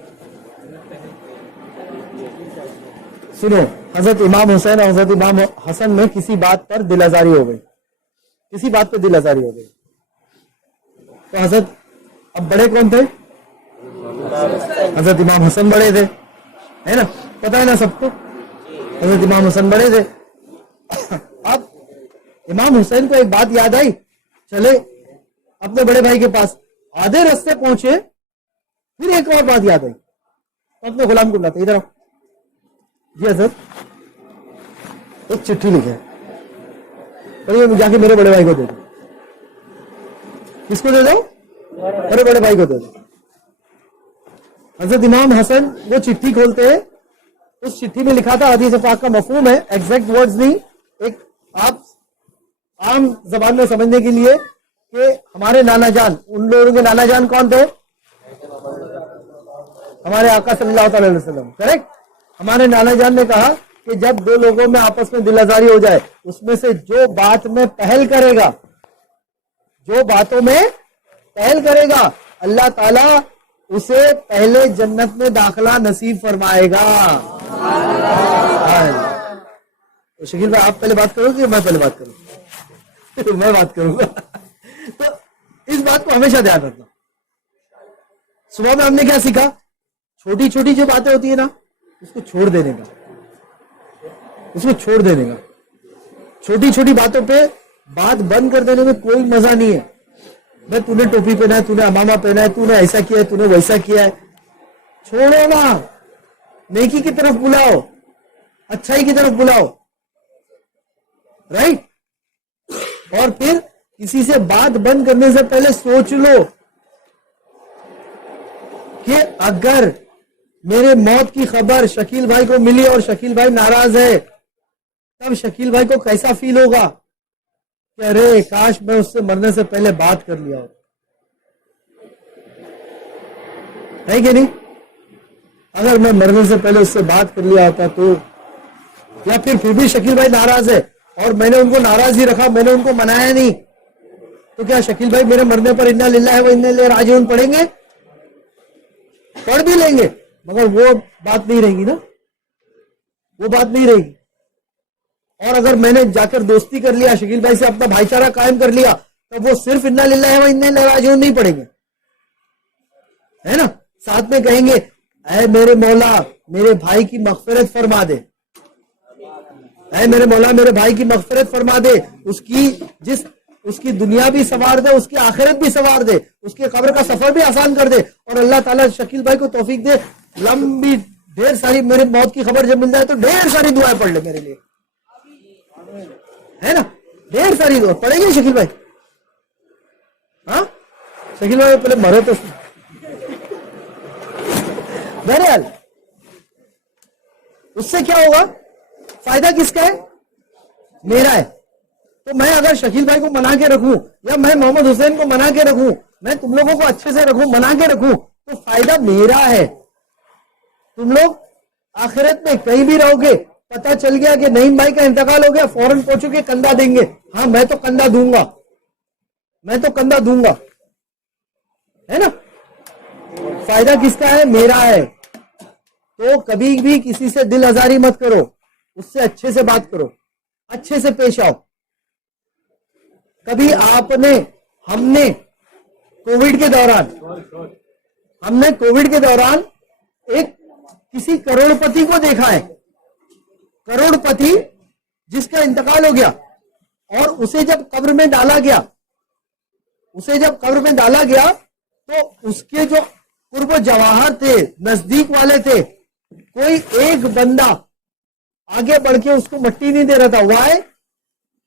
सुनो, हजरत इमाम हुसैन और हजरत इमाम हसन में किसी बात पर दिल आजारी हो गई, किसी बात पर दिल आजारी हो गई। तो हजरत, अब बड़े कौन थे? हजरत इमाम हसन बड़े थे, है ना, पता है ना सबको, हजरत इमाम हसन बड़े थे। अब इमाम हुसैन को एक बात याद आई, चले अपने बड़े भाई के पास, आधे रास्ते पहुंचे, फिर एक और बात याद आई, अपने गुलाम को बुलाते, इधर आओ जी हजरत, एक चिट्ठी लिखे और ये जाके मेरे बड़े भाई को दे दो। किसको दे दो? मेरे बड़े भाई को दे दो। हजरत इमाम हसन वो चिट्ठी खोलते हैं, उस चिट्ठी में लिखा था, हदीस पाक का मफहूम है, एग्जैक्ट वर्ड्स नहीं, एक आप आम जबान में समझने के लिए कि हमारे नाना जान, उन लोगों के नाना जान कौन थे? हमारे आका सल्लल्लाहु अलैहि वसल्लम, करेक्ट। हमारे नाना जान ने कहा कि जब दो लोगों में आपस में दिल आजारी हो जाए, उसमें से जो बात में पहल करेगा, जो बातों में पहल करेगा, अल्लाह ताला उसे पहले जन्नत में दाखिला नसीब फरमाएगा। तो शकील भाई, आप पहले बात करोगे, मैं पहले बात करूंगा? मैं बात करूंगा। तो इस बात को हमेशा ध्यान रखना। सुबह में हमने क्या सीखा? छोटी छोटी जो बातें होती है ना, उसको छोड़ देने का, उसको छोड़ देने का। छोटी छोटी बातों पे बात बंद कर देने में कोई मजा नहीं है। मैं, तूने टोपी पहना है, तूने अमामा पहना है, तूने ऐसा किया है, तूने वैसा किया है, छोड़ो ना, नेकी की तरफ बुलाओ, अच्छाई की तरफ बुलाओ, राइट। और फिर किसी से बात बंद करने से पहले सोच लो कि अगर मेरे मौत की खबर शकील भाई को मिली और शकील भाई नाराज है, तब शकील भाई को कैसा फील होगा कि अरे काश मैं उससे मरने से पहले बात कर लिया हो, है कि नहीं? अगर मैं मरने से पहले उससे बात कर लिया होता तो, या फिर भी शकील भाई नाराज है और मैंने उनको नाराज ही रखा, मैंने उनको मनाया नहीं, तो क्या शकील भाई मेरे मरने पर इन्ना लिल्लाहि व इन्ना इलैहि राजिऊन पढ़ेंगे? पढ़ भी लेंगे, मगर वो बात नहीं रहेगी ना, वो बात नहीं रहेगी। और अगर मैंने जाकर दोस्ती कर लिया, शकील भाई से अपना भाईचारा कायम कर लिया, तो वो सिर्फ इन्ना लिल्लाहि व इन्ना इलैहि राजिऊन नहीं पढ़ेंगे, है ना, साथ में कहेंगे ऐ मेरे मौला मेरे भाई की मगफिरत फरमा दे, ऐ मेरे मौला मेरे भाई की मगफिरत फरमा दे, उसकी दुनिया भी संवार दे, उसकी आखिरत भी संवार दे, उसके कब्र का सफर भी आसान कर दे, और अल्लाह ताला शकील भाई को तौफीक दे, लंबी ढेर सारी, मेरे मौत की खबर जब मिल जाए तो ढेर सारी दुआएं पढ़ ले मेरे लिए, है ना, ढेर सारी दुआ पढ़ेंगे शकील भाई। हाँ, शकील भाई पहले मरे तो बहरहाल, उससे क्या होगा? फायदा किसका है? मेरा है। तो मैं अगर शकील भाई को मना के रखूं, या मैं मोहम्मद हुसैन को मना के रखूं, मैं तुम लोगों को अच्छे से रखूं, मना के रखूं, तो फायदा मेरा है। तुम लोग आखिरत में कहीं भी रहोगे, पता चल गया कि नईम भाई का इंतकाल हो गया, फौरन पहुंचोगे, कंधा देंगे, हाँ मैं तो कंधा दूंगा, मैं तो कंधा दूंगा, है ना। फायदा किसका है? मेरा है। तो कभी भी किसी से दिल आजारी मत करो, उससे अच्छे से बात करो, अच्छे से पेश आओ। कभी हमने कोविड के दौरान एक किसी करोड़पति को देखा है, करोड़पति जिसका इंतकाल हो गया, और उसे जब कब्र में डाला गया तो उसके जो कुर्ब जवाहर थे, नजदीक वाले थे, कोई एक बंदा आगे बढ़ के उसको मट्टी नहीं दे रहा था। वाई?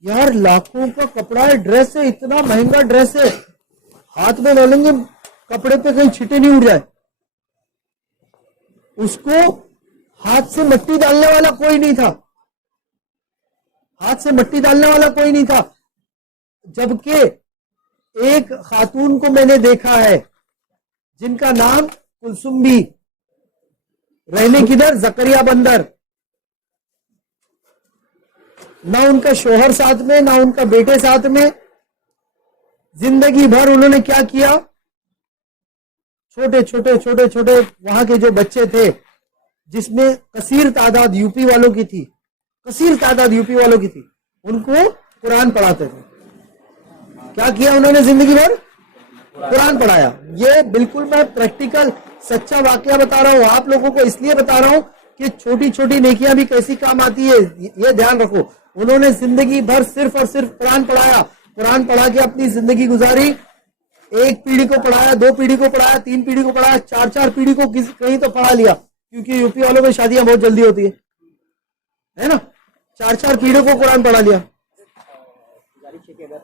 यार लाखों का कपड़ा है, ड्रेस है, इतना महंगा ड्रेस है, हाथ में ले लेंगे कपड़े पे कहीं छींटे नहीं उड़ जाए। उसको हाथ से मट्टी डालने वाला कोई नहीं था, हाथ से मिट्टी डालने वाला कोई नहीं था। जबकि एक खातून को मैंने देखा है जिनका नाम कुलसुम भी, रहने किधर, जकरिया बंदर। ना उनका शोहर साथ में, ना उनका बेटे साथ में। जिंदगी भर उन्होंने क्या किया, छोटे छोटे छोटे छोटे वहां के जो बच्चे थे, जिसमें कसीर तादाद यूपी वालों की थी, कसीर तादाद यूपी वालों की थी, उनको कुरान पढ़ाते थे। क्या किया उन्होंने जिंदगी भर, कुरान पढ़ाया। ये बिल्कुल मैं प्रैक्टिकल सच्चा वाकया बता रहा हूं आप लोगों को, इसलिए बता रहा हूं कि छोटी छोटी नेकियां भी कैसी काम आती है, ये ध्यान रखो। उन्होंने जिंदगी भर सिर्फ और सिर्फ कुरान पढ़ाया, कुरान पढ़ा के अपनी जिंदगी गुजारी। एक पीढ़ी को पढ़ाया, 2 पीढ़ी को पढ़ाया, 3 पीढ़ी को पढ़ाया, 4 पीढ़ी को कहीं तो पढ़ा लिया, क्योंकि यूपी वालों में शादियां बहुत जल्दी होती है ना। 4 पीढ़ियों को कुरान पढ़ा लिया। अगर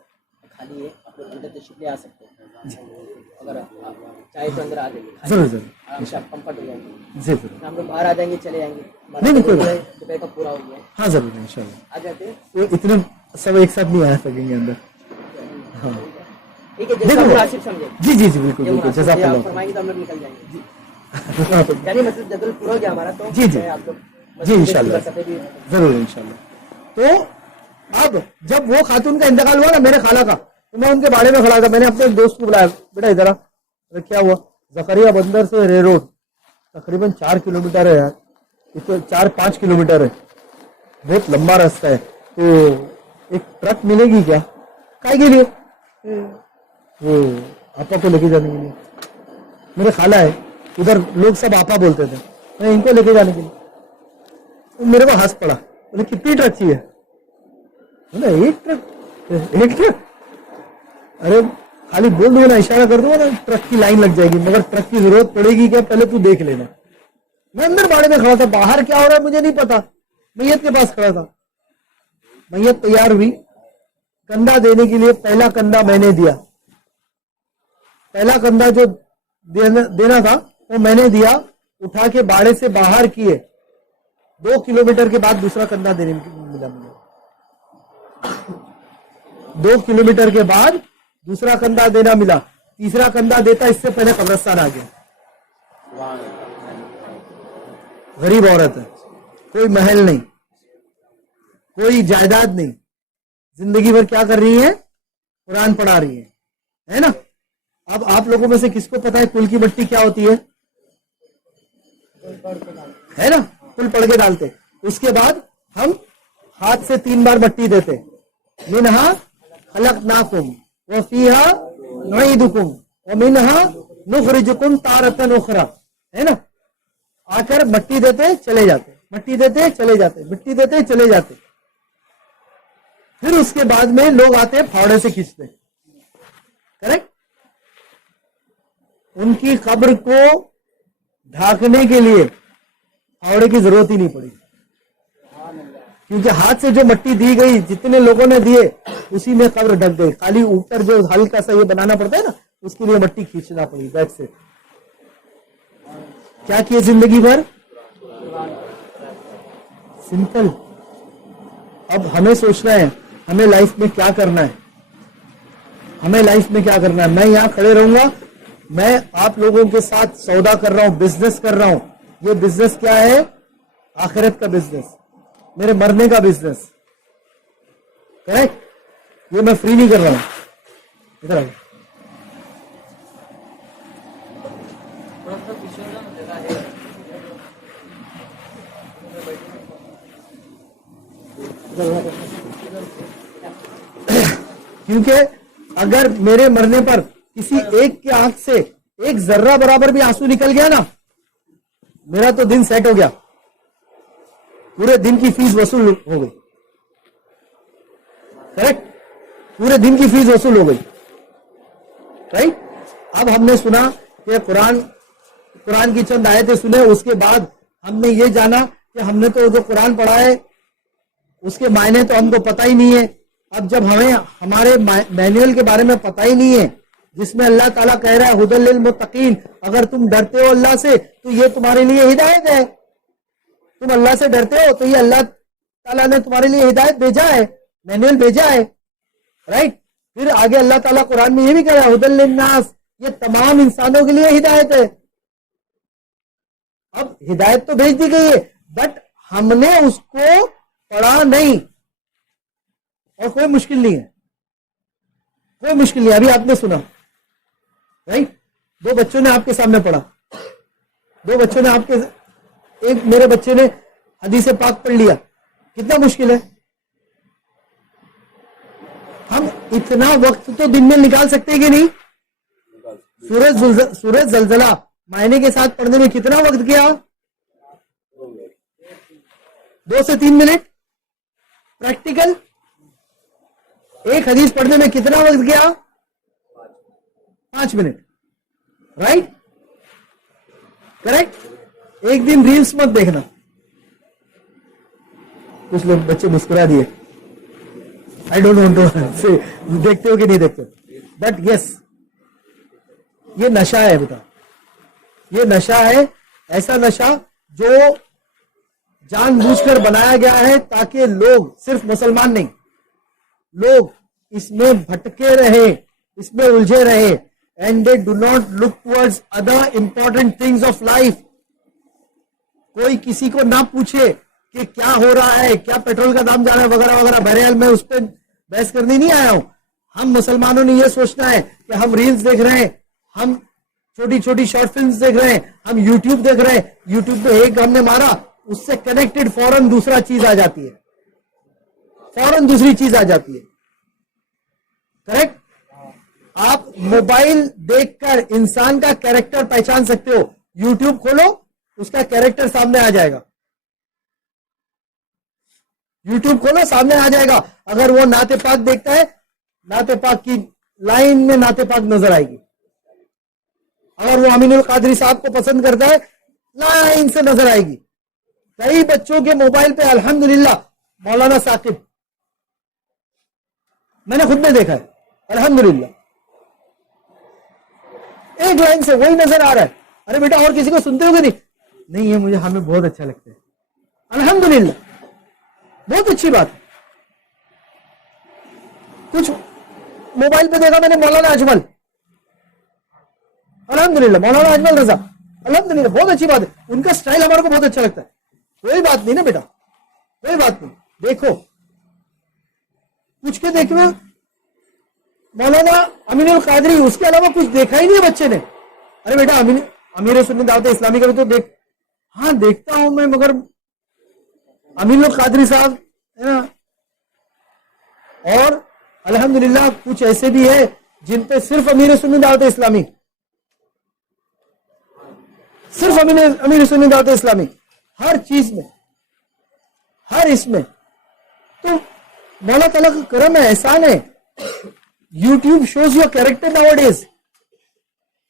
खाली है आप लोग अंदर तशरीफ ले आ सकते हैं, अगर आप चाहे तो अंदर आ जाइए, जरूर जरूर, आराम से आप कंफर्ट हो जाएंगे। जी जरूर। हम लोग बाहर आ जाएंगे, चले जाएंगे। नहीं, कोई बात दोपहर का पूरा हो गया है, हाँ जरूर, इंशाल्लाह। आ जाते हैं। वो इतने सब एक साथ नहीं आ सकेंगे अंदर। हाँ ठीक है, जैसा मुनासिब समझे। जी जी जी, बिल्कुल ये बिल्कुल, मुनासिब है, आप जज़ाकल्लाह। फरमाएंगे तो हम लोग निकल जाएंगे। यानी मतलब जदुल पूरा हो गया हमारा, तो जी, जी। आप लोग जी, इंशाल्लाह। बरकतें भी जरूर इंशाल्लाह। तो अब जब वो खातून का इंतकाल हुआ ना, मेरे खाला का, तो मैं उनके बाड़े में खड़ा था। मैंने अपने एक दोस्त को बुलाया, बेटा इधर आ। अरे क्या हुआ? जकरिया बंदर से रे रोड तकरीबन 4 किलोमीटर है यार, इसको 4-5 किलोमीटर है, बहुत लंबा रास्ता है। तो एक ट्रक मिलेगी क्या? काय के लिए? वो आपा को लेके जाने के लिए। मेरे खाला है उधर, लोग सब आपा बोलते थे, मैं इनको लेके जाने के लिए। तो मेरे को हंस पड़ा, बोले कितनी ट्रक चाहिए? बोले एक ट्रक। अरे खाली बोल दूंगा ना, इशारा कर दूंगा ना, ट्रक की लाइन लग जाएगी, मगर ट्रक की जरूरत पड़ेगी क्या, पहले तू देख लेना। मैं अंदर बाड़े में खड़ा था, बाहर क्या हो रहा है मुझे नहीं पता। मैयत के पास खड़ा था, मैयत तैयार हुई, कंधा देने के लिए पहला कंधा मैंने दिया। पहला कंधा जो देना था वो मैंने दिया, उठा के बाड़े से बाहर किए। 2 किलोमीटर के बाद दूसरा कंधा देने मिला मुझे। 2 किलोमीटर के बाद दूसरा कंधा देना मिला। तीसरा कंधा देता इससे पहले कब्रिस्तान आ गया। गरीब औरत है, कोई महल नहीं, कोई जायदाद नहीं, जिंदगी भर क्या कर रही है? कुरान पढ़ा रही है ना। अब आप लोगों में से किसको पता है कुल की मट्टी क्या होती है ना? कुल पढ़ के डालते, उसके बाद हम हाथ से 3 बार मट्टी देते। मिनहा खलकनाकुम व फीहा नुईदुकुम व मिनहा नुखरिजुकुम तारतन उखरा, है ना। आकर मट्टी देते चले जाते, मट्टी देते चले जाते, मिट्टी देते चले जाते। फिर उसके बाद में लोग आते फावड़े से खींचते, करेक्ट। उनकी कब्र को ढाकने के लिए फावड़े की जरूरत ही नहीं पड़ी, क्योंकि हाथ से जो मट्टी दी गई, जितने लोगों ने दिए, उसी में कब्र ढक गई। खाली ऊपर जो हल्का सा ये बनाना पड़ता है ना, उसके लिए मट्टी खींचना पड़ी। That's it. क्या किए जिंदगी भर? सिंपल। अब हमें सोचना है हमें लाइफ में क्या करना है, हमें लाइफ में क्या करना है। मैं यहां खड़े रहूंगा, मैं आप लोगों के साथ सौदा कर रहा हूं, बिजनेस कर रहा हूं। ये बिजनेस क्या है? आखिरत का बिजनेस, मेरे मरने का बिजनेस, करेक्ट। ये मैं फ्री नहीं कर रहा हूं। इधर आइए। क्योंकि अगर मेरे मरने पर किसी एक की आंख से एक जर्रा बराबर भी आंसू निकल गया ना, मेरा तो दिन सेट हो गया, पूरे दिन की फीस वसूल हो गई, करेक्ट। पूरे दिन की फीस वसूल हो गई, राइट। अब हमने सुना कि कुरान की चंद आयतें सुने, उसके बाद हमने ये जाना कि हमने तो जो कुरान पढ़ा है उसके मायने तो हमको पता ही नहीं है। अब जब हमें हमारे मैनुअल के बारे में पता ही नहीं है, जिसमें अल्लाह ताला कह रहा है हुदल लिल मुत्तकीन, अगर तुम डरते हो अल्लाह से तो ये तुम्हारे लिए हिदायत है। तुम अल्लाह से डरते हो तो ये अल्लाह ताला ने तुम्हारे लिए हिदायत भेजा है, मैनुअल भेजा है, राइट। फिर आगे अल्लाह ताला कुरान में ये भी कह रहा है हुदल लिन्नास, ये तमाम इंसानों के लिए हिदायत है। अब हिदायत तो भेज दी गई है, बट हमने उसको पढ़ा नहीं, और कोई मुश्किल नहीं है, कोई मुश्किल नहीं। अभी आपने सुना, राइट, दो बच्चों ने आपके सामने पढ़ा, दो बच्चों ने आपके, एक मेरे बच्चे ने हदीस पाक पढ़ लिया, कितना मुश्किल है। हम इतना वक्त तो दिन में निकाल सकते हैं कि नहीं? सूरज जलजला मायने के साथ पढ़ने में कितना वक्त गया? 2 से 3 मिनट। प्रैक्टिकल एक हदीस पढ़ने में कितना वक्त गया? 5 मिनट, राइट, करेक्ट। एक दिन रील्स मत देखना। कुछ लोग बच्चे मुस्कुरा दिए, आई डोंट वांट टू, देखते हो कि नहीं देखते, बट यस, ये नशा है बेटा, ये नशा है, ऐसा नशा जो जानबूझकर बनाया गया है ताकि लोग, सिर्फ मुसलमान नहीं, लोग इसमें भटके रहे, इसमें उलझे रहे, and they do not look towards other important things of life. कोई किसी को ना पूछे कि क्या हो रहा है, क्या पेट्रोल का दाम जा रहा है, वगैरह वगैरह। बहरहाल मैं उस पर बहस करने नहीं आया हूं। हम मुसलमानों ने यह सोचना है कि हम रील्स देख रहे हैं, हम छोटी छोटी शॉर्ट फिल्म्स देख रहे हैं, हम यूट्यूब देख रहे हैं, यूट्यूब पे एक हमने मारा, उससे कनेक्टेड फौरन दूसरा चीज आ जाती है, फौरन दूसरी चीज आ जाती है, करेक्ट। आप मोबाइल देखकर इंसान का कैरेक्टर पहचान सकते हो, यूट्यूब खोलो, उसका कैरेक्टर सामने आ जाएगा, यूट्यूब खोलो सामने आ जाएगा। अगर वो नाते पाक देखता है, नाते पाक की लाइन में नाते पाक नजर आएगी। अगर वो अमीनुल कादरी साहब को पसंद करता है, लाइन से नजर आएगी। कई बच्चों के मोबाइल पे अल्हम्दुलिल्लाह मौलाना साकिब, मैंने खुद में देखा है, अल्हम्दुलिल्लाह एक लाइन से वही नजर आ रहा है। अरे बेटा और किसी को सुनते हो कि नहीं? नहीं, ये मुझे, हमें बहुत अच्छा लगता है, अल्हम्दुलिल्लाह, बहुत अच्छी बात। कुछ मोबाइल पे देखा मैंने मौलाना अजमल, अल्हम्दुलिल्लाह, मौलाना अजमल रजा, अल्हम्दुलिल्लाह, बहुत अच्छी बात है, उनका स्टाइल हमारे को बहुत अच्छा लगता है। कोई बात नहीं ना बेटा, कोई बात नहीं, देखो पूछ के देखना। मौलाना अमीनुल कादरी, उसके अलावा कुछ देखा ही नहीं बच्चे ने। अरे बेटा अमीर सुन्नी दावत इस्लामी का भी तो देख। हाँ देखता हूं मैं, मगर अमीनुल कादरी साहब है ना, और अल्हम्दुलिल्लाह कुछ ऐसे भी है जिन पे सिर्फ अमीर सुन्नी दावत इस्लामी, सिर्फ अमीर सुन्नी दावत इस्लामी, हर चीज में, हर इसमें। तो मौला ताला का करम है, एहसान है। YouTube shows your character nowadays.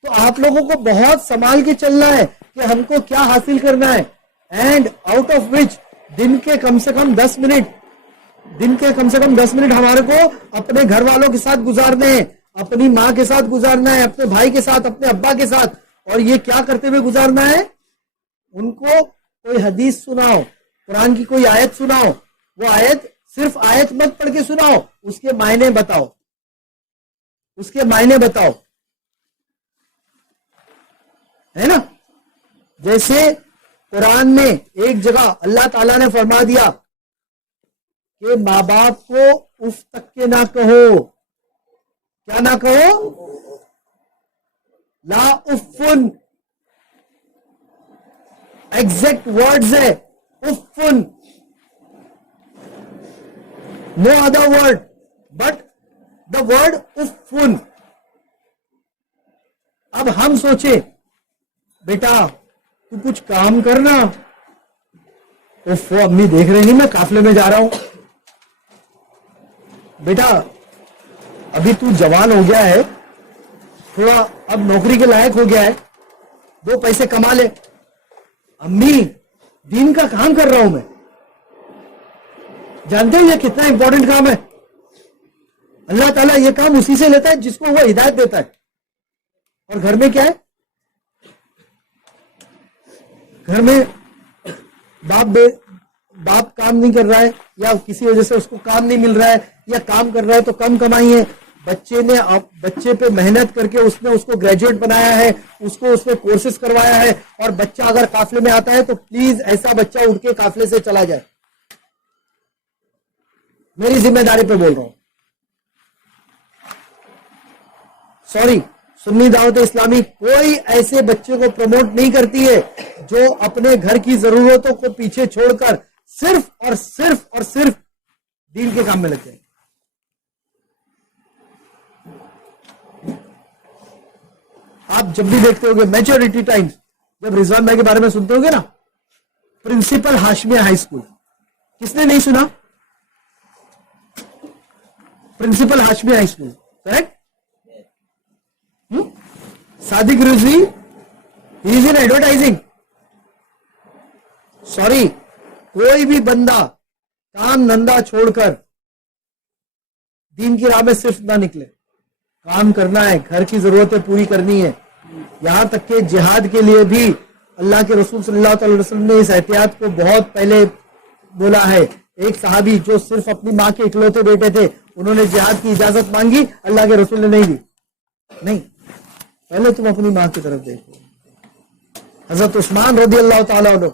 तो आप लोगों को बहुत संभाल के चलना है कि हमको क्या हासिल करना है, एंड आउट ऑफ विच दिन के कम से कम 10 मिनट, दिन के कम से कम 10 मिनट हमारे को अपने घर वालों के साथ गुजारने हैं, अपनी माँ के साथ गुजारना है, अपने भाई के साथ, अपने अब्बा के साथ। और ये क्या करते हुए गुजारना है? उनको कोई हदीस सुनाओ, कुरान की कोई आयत सुनाओ, वो आयत सिर्फ आयत मत पढ़ के सुनाओ, उसके मायने बताओ, उसके मायने बताओ, है ना। जैसे कुरान में एक जगह अल्लाह ताला ने फरमा दिया कि माँ बाप को उफ तक के ना कहो, क्या ना कहो? ला उफ़्फ़ुन, एग्जैक्ट वर्ड्स है उफ़्फ़ुन, no other word but the word उफ़्फ़ुन। अब हम सोचे बेटा तू कुछ काम करना, उफ अम्मी देख रही नहीं मैं काफले में जा रहा हूं। बेटा अभी तू जवान हो गया है, थोड़ा अब नौकरी के लायक हो गया है, 2 पैसे कमा ले। अम्मी दीन का काम कर रहा हूं मैं। जानते हो ये कितना इंपॉर्टेंट काम है? अल्लाह ताला ये काम उसी से लेता है जिसको वो हिदायत देता है। और घर में क्या है? घर में बाप काम नहीं कर रहा है या किसी वजह से उसको काम नहीं मिल रहा है या काम कर रहा है तो कम कमाई है, बच्चे पे मेहनत करके उसने उसको ग्रेजुएट बनाया है, उसको उसने कोर्सेज करवाया है, और बच्चा अगर काफिले में आता है तो प्लीज ऐसा बच्चा उठ के काफिले से चला जाए। मेरी जिम्मेदारी पे बोल रहा हूं। सॉरी, सुन्नी दावत इस्लामी कोई ऐसे बच्चे को प्रमोट नहीं करती है जो अपने घर की जरूरतों को पीछे छोड़कर सिर्फ और सिर्फ और सिर्फ दीन के काम में लग जाए। आप जब भी देखते होंगे मैच्योरिटी टाइम्स, जब रिजवान भाई के बारे में सुनते होंगे ना, प्रिंसिपल हाशमिया हाई स्कूल, किसने नहीं सुना? Principal Hashmiya high school, correct? Sadiq Rizvi, he is in advertising. Sorry, कोई भी बंदा काम धंधा छोड़कर दीन की राह में सिर्फ ना निकले। काम करना है, घर की जरूरतें पूरी करनी है, यहां तक के जिहाद के लिए भी अल्लाह के रसूल सल्लल्लाहु अलैहि वसल्लम ने इस एहतियात को बहुत पहले बोला है। एक सहाबी जो सिर्फ अपनी मां के इकलौते बेटे थे, उन्होंने जिहाद की इजाजत मांगी, अल्लाह के रसूल ने नहीं दी। नहीं, पहले तुम अपनी मां की तरफ देखो। हजरत उस्मान रज़ी अल्लाह ताला अन्हु,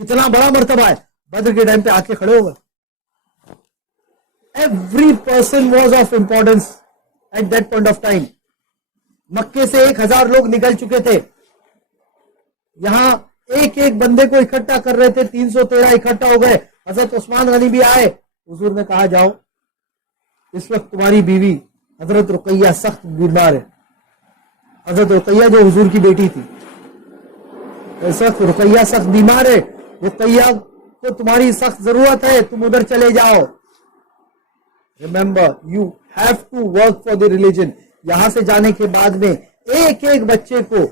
कितना बड़ा मर्तबा है, बद्र के टाइम पे आके खड़े हो गए। Every person was of importance at that point of time. मक्के से 1000 लोग निकल चुके थे, यहां एक एक बंदे को इकट्ठा कर रहे थे, 313 इकट्ठा हो गए। हजरत उस्मान गनी भी आए, हुजूर ने कहा जाओ, इस वक्त तुम्हारी बीवी हजरत रुकैया सख्त बीमार है। हजरत रुकैया जो हुजूर की बेटी थी, इस वक्त रुकैया सख्त बीमार है, रुकैया को तुम्हारी सख्त जरूरत है, तुम उधर चले जाओ। Remember, you have to work for the religion. यहां से जाने के बाद में एक एक बच्चे को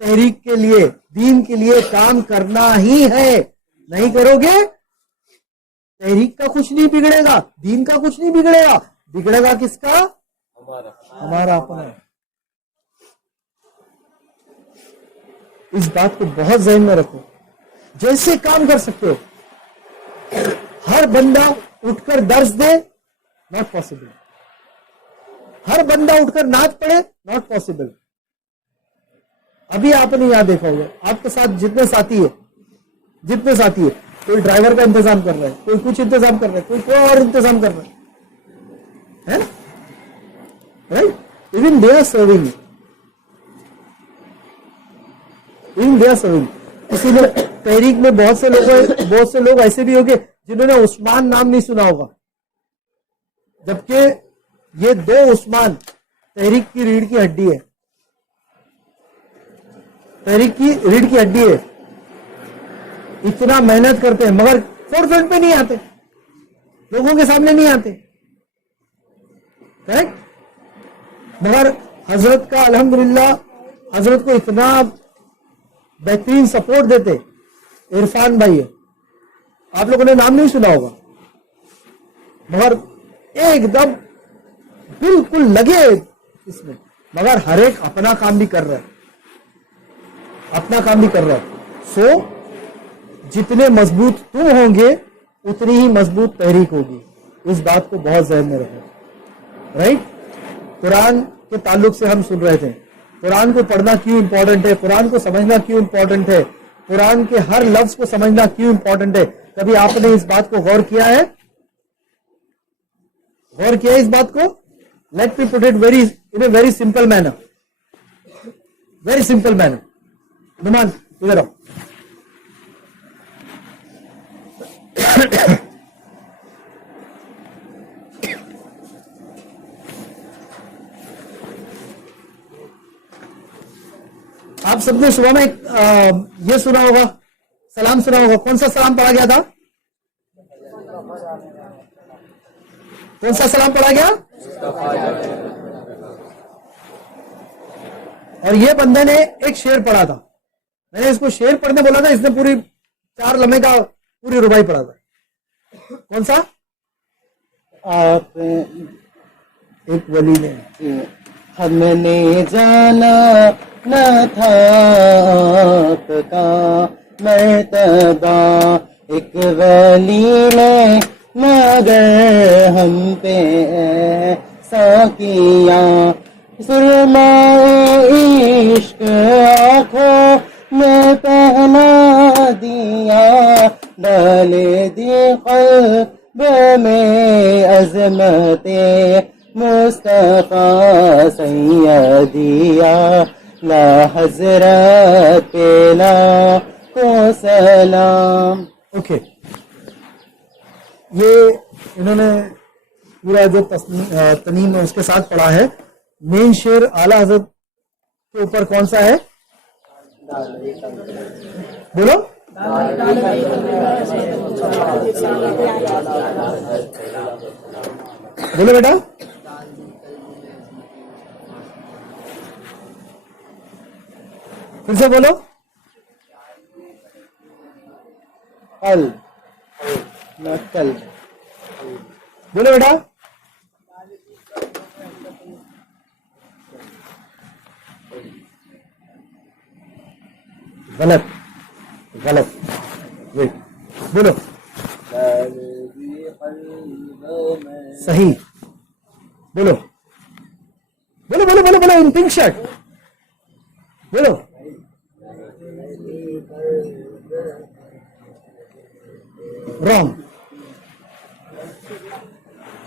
तहरीक के लिए, दीन के लिए काम करना ही है। नहीं करोगे, तहरीक का कुछ नहीं बिगड़ेगा, दीन का कुछ नहीं बिगड़ेगा, बिगड़ेगा किसका? हमारा अपना। इस बात को बहुत ज़हन में रखो। जैसे काम कर सकते हो, हर बंदा उठकर दर्स दे, नॉट पॉसिबल। हर बंदा उठकर नाच पड़े, नॉट पॉसिबल। अभी आपने यहां देखा होगा, आपके साथ जितने साथी है, कोई ड्राइवर का इंतजाम कर रहा है, कोई कुछ इंतजाम कर रहा है, कोई और इंतजाम कर रहा है ना? Right? Even they are serving, इसीलिए तहरीक में बहुत से लोग ऐसे भी होंगे जिन्होंने उस्मान नाम नहीं सुना होगा, जबकि ये 2 उस्मान तहरीक की रीढ़ की हड्डी है। तहरीक की रीढ़ की हड्डी है। इतना मेहनत करते हैं मगर फोरफ्रंट पे नहीं आते, लोगों के सामने नहीं आते, करेक्ट? मगर हजरत का अल्हम्दुलिल्लाह, हजरत को इतना बेहतरीन सपोर्ट देते इरफान भाई है, आप लोगों ने नाम नहीं सुना होगा, मगर एकदम बिल्कुल लगे इसमें, मगर हर एक अपना काम भी कर रहा है, सो जितने मजबूत तुम होंगे उतनी ही मजबूत तहरीक होगी। इस बात को बहुत ज़हन में रखो। राइट? कुरान के ताल्लुक से हम सुन रहे थे, कुरान को पढ़ना क्यों इंपॉर्टेंट है, कुरान को समझना क्यों इंपॉर्टेंट है, कुरान के हर लफ्ज को समझना क्यों इंपॉर्टेंट है। कभी आपने इस बात को गौर किया है? इस बात को? Let me put it in a very simple manner, Numan इधर आओ। आप सबने सुबह में ये सुना होगा, सलाम सुना होगा। कौन सा सलाम पढ़ा गया था? कौन सा सलाम पढ़ा गया? और ये बंदे ने एक शेर पढ़ा था, मैंने इसको शेर पढ़ने बोला था, इसने पूरी 4 लम्हे का पूरी रुबाई पढ़ा था। कौन सा? आप एक वली ने, हमने जाना न था पता, मैं तबा एक वली ने मगर हम पे ऐसा किया, सुरमाए इश्क आँखों में पहना दिया, डाले दी क़ल्ब में अज़मते मुस्तफ़ा सैयदिया, ला हज़रत पे लाखों सलाम। ओके, ये इन्होंने पूरा जो तनीम है उसके साथ पढ़ा है। मेन शेर आला हजरत के ऊपर कौन सा है? बोलो। बोलो बेटा। फिर से बोलो। कल्ब, कल्ब। बोलो बेटा। गलत, गलत। वेट, बोलो। सही। बोलो बोलो बोलो बोलो बोलो इन पिंक शर्ट। बोलो। रॉन्ग।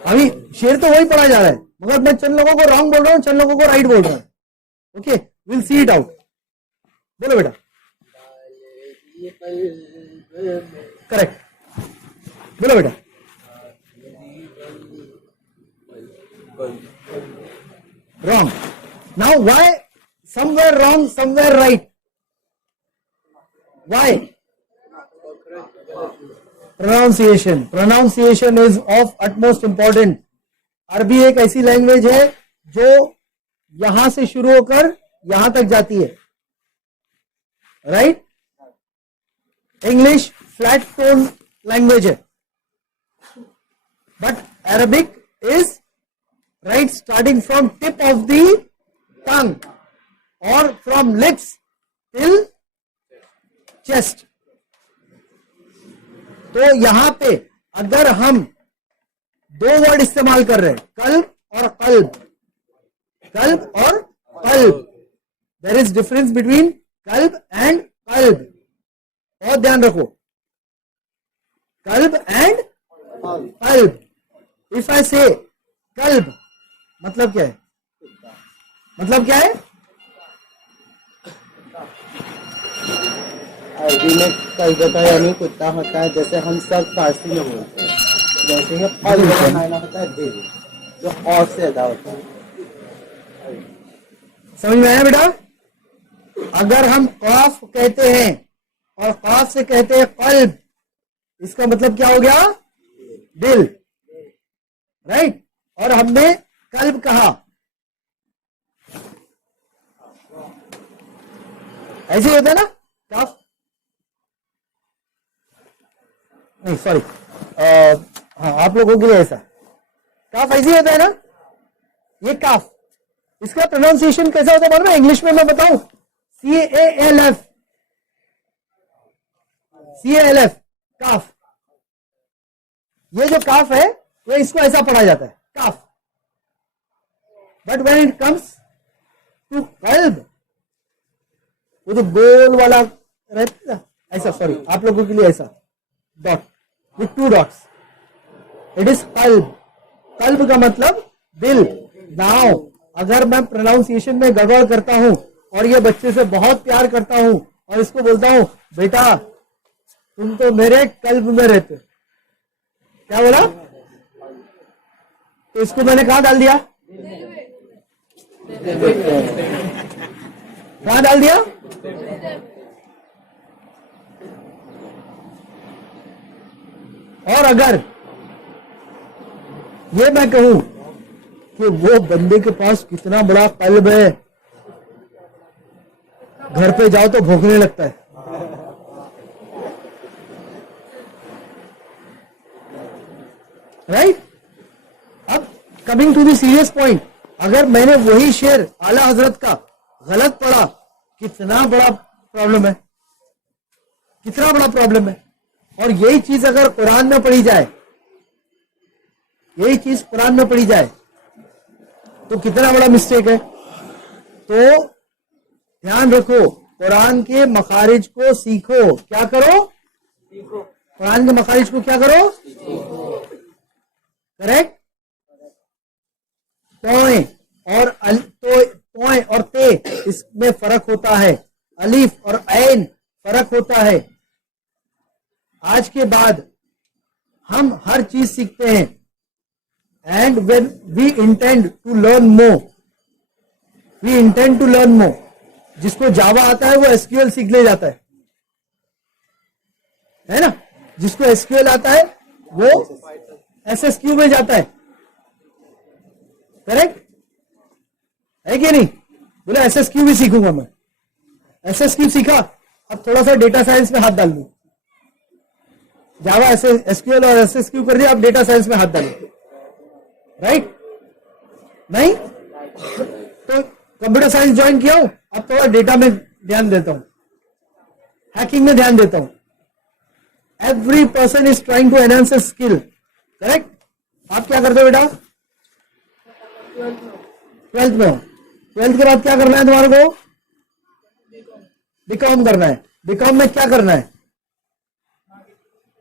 अभी शेर तो वही पढ़ा जा रहा है, मगर मैं चंद लोगों को रॉन्ग बोल रहा हूं, चंद लोगों को राइट बोल रहा हूं। Okay, will see it out. बोलो बेटा। करेक्ट। बोलो बेटा। Wrong. Now why somewhere wrong, somewhere right? Why? Pronunciation. Pronunciation is of utmost importance. अरबी एक ऐसी लैंग्वेज है जो यहां से शुरू होकर यहां तक जाती है, right? English flat tone language है, but Arabic is right starting from tip of the tongue or from lips till chest. तो यहां पे अगर हम दो वर्ड इस्तेमाल कर रहे हैं, कल्ब और कल्ब, कल्ब और कल्ब, देयर इज डिफरेंस बिटवीन कल्ब एंड कल्ब। बहुत ध्यान रखो, कल्ब एंड कल्ब। इफ आई से कल्ब, मतलब क्या है? मतलब क्या है? अरबी में कल्बता यानी कुत्ता होता है, जैसे हम सब फारसी में बोलते हैं। जैसे ही कल्ब का मायना होता है दिल, जो खौफ से अदा होता है। समझ में आया बेटा? अगर हम कौफ कहते हैं और कौफ से कहते हैं कल्ब, इसका मतलब क्या हो गया? दिल, राइट? और हमने कल्ब कहा, ऐसे ही होता है ना काफ? नहीं सॉरी, हाँ आप लोगों के लिए ऐसा काफ ऐसे ही होता है ना, ये काफ। इसका प्रोनाउंसिएशन कैसा होता है मालूम है? इंग्लिश में मैं बताऊं, CALF, CALF, काफ। ये जो काफ है वो इसको ऐसा पढ़ा जाता है, काफ। But when it comes to कल्ब, वो जो गोल वाला रहता है ऐसा, सॉरी आप लोगों के लिए ऐसा dot with 2 dots, it is कल्ब। कल्ब का मतलब दिल। नाउ अगर मैं प्रोनाउंसिएशन में गड़बड़ करता हूं और ये बच्चे से बहुत प्यार करता हूं और इसको बोलता हूं बेटा तुम तो मेरे कल्ब में रहते, क्या बोला? तो इसको मैंने कहां डाल दिया? कहां डाल दिया? और अगर ये मैं कहूं कि वो बंदे के पास कितना बड़ा कल्ब है, घर पे जाओ तो भौंकने लगता है, राइट? अब coming to the serious point, अगर मैंने वही शेर आला हजरत का गलत पढ़ा, कितना बड़ा प्रॉब्लम है, कितना बड़ा प्रॉब्लम है। और यही चीज अगर कुरान में पढ़ी जाए, यही चीज कुरान में पढ़ी जाए तो कितना बड़ा मिस्टेक है। तो ध्यान रखो, कुरान के मखारिज को सीखो। क्या करो? कुरान के मखारिज को क्या करो? करेक्ट। तोय और तोय और ते इसमें फर्क होता है, अलीफ और ऐन फर्क होता है। आज के बाद हम हर चीज सीखते हैं। And when we intend to learn more, we intend to learn more. जिसको जावा आता है वो एसक्यूएल सीख ले जाता है ना। जिसको एसक्यूएल आता है वो एसएसक्यू में जाता है। करेक्ट है कि नहीं? बोले एसएसक्यू भी सीखूंगा मैं। एसएसक्यू सीखा, अब थोड़ा सा डेटा साइंस में हाथ डाल लूं। जावा एसक्यूएल और एसएसक्यू कर दिया, अब डेटा साइंस में हाथ डालू। राइट? नहीं तो कंप्यूटर साइंस ज्वाइन किया हूं, अब थोड़ा डेटा में ध्यान देता हूं, हैकिंग में ध्यान देता हूं। Every person is trying to enhance his skill. Correct? आप क्या करते हो बेटा? 12th में हो। 12th के बाद क्या करना है तुम्हारे को? बीकॉम करना है। बीकॉम में क्या करना है?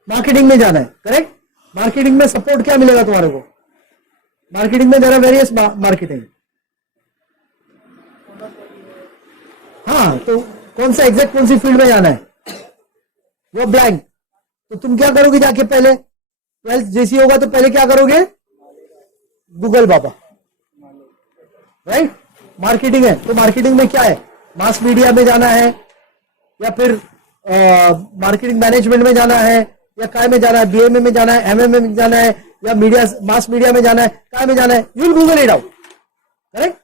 मार्केटिंग में जाना है। करेक्ट? मार्केटिंग में सपोर्ट क्या मिलेगा तुम्हारे को? मार्केटिंग में देर आर वेरियस मार्केटिंग। हाँ, तो कौन सा एग्जैक्ट कौन सी फील्ड में जाना है वो ब्लैंक। तो तुम क्या करोगे जाके? पहले 12th जैसी होगा तो पहले क्या करोगे? गूगल बाबा। राइट? मार्केटिंग है तो मार्केटिंग में क्या है? मास मीडिया में जाना है या फिर मार्केटिंग मैनेजमेंट में जाना है या काय में जाना है? बीएमए में जाना है, एमएमए में जाना है या मीडिया मास मीडिया में जाना है? काय में जाना है? You will Google it out. Correct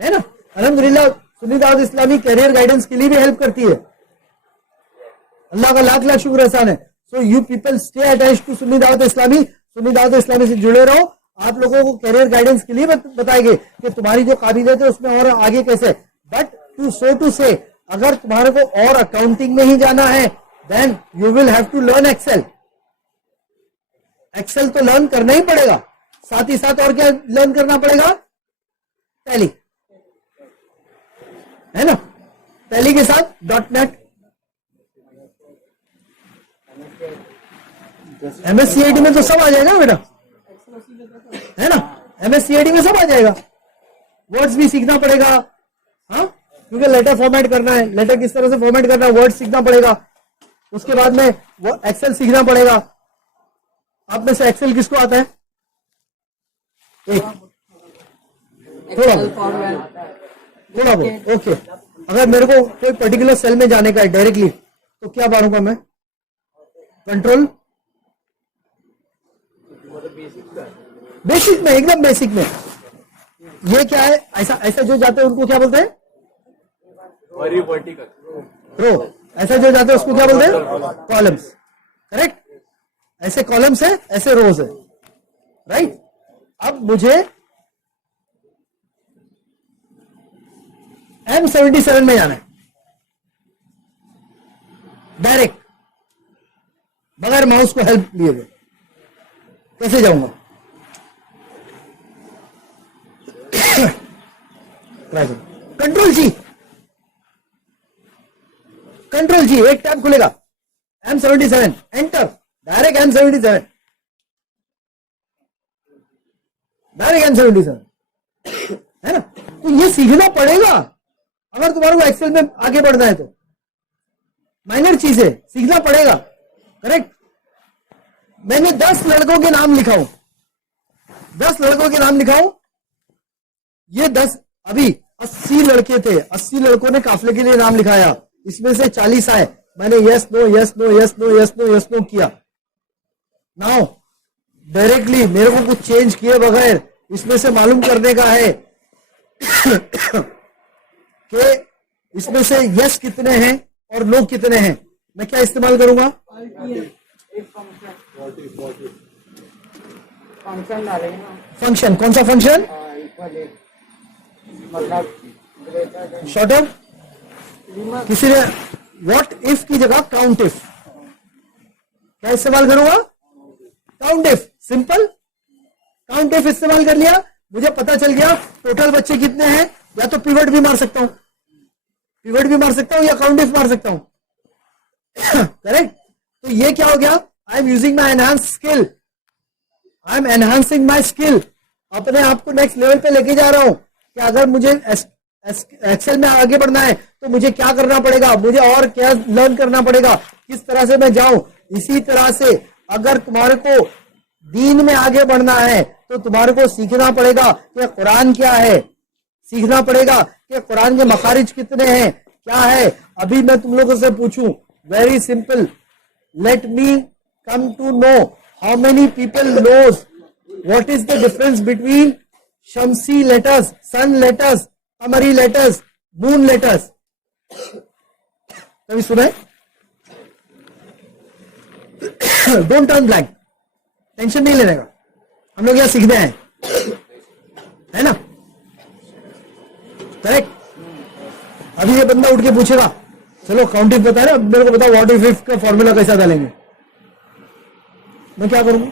है ना? अल्हम्दुलिल्लाह सुन्नी दावत इस्लामी कैरियर गाइडेंस के लिए भी हेल्प करती है। अल्लाह का लाख लाख शुक्र एहसान है। So you people stay attached to Sunni Dawat Islami. Sunni Dawat इस्लामी से जुड़े रहो। आप लोगों को कैरियर गाइडेंस के लिए बताएंगे कि तुम्हारी जो काबिलियत है उसमें और आगे कैसे। बट टू से अगर तुम्हारे को और अकाउंटिंग में ही जाना है then you will have to learn Excel. Excel तो लर्न करना ही पड़ेगा, साथ ही साथ और क्या लर्न करना पड़ेगा? टैली, है ना? टैली के साथ .NET, MSCIT में तो सब आ जाएगा बेटा, है ना? MSCIT में सब आ जाएगा। वर्ड्स भी सीखना पड़ेगा, हाँ, क्योंकि लेटर फॉर्मेट करना है, लेटर किस तरह से फॉर्मेट करना है, वर्ड सीखना पड़ेगा। उसके बाद में वो एक्सेल सीखना पड़ेगा। आप में से एक्सेल किसको आता है? एक थोड़ा बहुत। ओके, अगर मेरे को कोई पर्टिकुलर सेल में जाने का है डायरेक्टली तो क्या मारूंगा मैं? कंट्रोल, बेसिक में, एकदम बेसिक में। ये क्या है? ऐसा ऐसा जो जाते हैं उनको क्या बोलते हैं? रो। ऐसा जो जाते हैं उसको क्या बोलते हैं? कॉलम्स। करेक्ट? ऐसे कॉलम्स है, ऐसे रोज है। राइट? अब मुझे M77 में जाना है डायरेक्ट, बगैर माउस को हेल्प लिए हुए। कैसे जाऊंगा? कंट्रोल जी, कंट्रोल जी, एक टैब खुलेगा, M77, enter, direct M77, direct M77, है ना? तो ये सीखना पड़ेगा अगर तुम्हारे को एक्सेल में आगे बढ़ना है तो। माइनर चीज है, सीखना पड़ेगा। करेक्ट? मैंने 10 लड़कों के नाम लिखा हूं, 10 लड़कों के नाम लिखा हूं। ये 10, अभी 80 लड़के थे, 80 लड़कों ने काफले के लिए नाम लिखाया, इसमें से 40 आए। मैंने yes no yes no yes no yes no yes no किया। नाउ डायरेक्टली मेरे को कुछ चेंज किए बगैर इसमें से मालूम करने का है कि इसमें से यस कितने हैं और नो कितने हैं। मैं क्या इस्तेमाल करूंगा? फंक्शन डालेंगे ना। फंक्शन, कौन सा फंक्शन? मतलब शॉर्ट ऑफ, किसी ने व्हाट इफ की जगह काउंट इफ, क्या इस्तेमाल करूंगा? Count if. Simple. Count if इस्तेमाल कर लिया, मुझे पता चल गया टोटल बच्चे कितने हैं. या तो पिवट भी मार सकता हूं, पिवट भी मार सकता हूं या काउंट इफ मार सकता हूं. करेक्ट. तो ये क्या हो गया? I am using my enhance skill. I am enhancing my skill. अपने आप को नेक्स्ट लेवल पे लेके जा रहा हूं कि अगर मुझे एक्सेल में आगे बढ़ना है तो मुझे क्या करना पड़ेगा, मुझे और क्या लर्न करना पड़ेगा, किस तरह से मैं जाऊं. इसी तरह से अगर तुम्हारे को दीन में आगे बढ़ना है तो तुम्हारे को सीखना पड़ेगा कि कुरान क्या है, सीखना पड़ेगा कि कुरान के मखारिज कितने हैं, क्या है. अभी मैं तुम लोगों से पूछूं, very simple, let me come to know how many people knows what is the difference between शमसी लेटर्स, सन लेटर्स, कमरी लेटर्स, मून लेटर्स. कभी सुना है? डोंट टर्न ब्लैंक, टेंशन नहीं लेने का, हम लोग यहां सीखते हैं, है ना? करेक्ट. अभी ये बंदा उठ के पूछेगा, चलो काउंट इफ बता रहे, मेरे को बताओ व्हाट इफ का फॉर्मूला कैसा डालेंगे. मैं क्या करूंगा?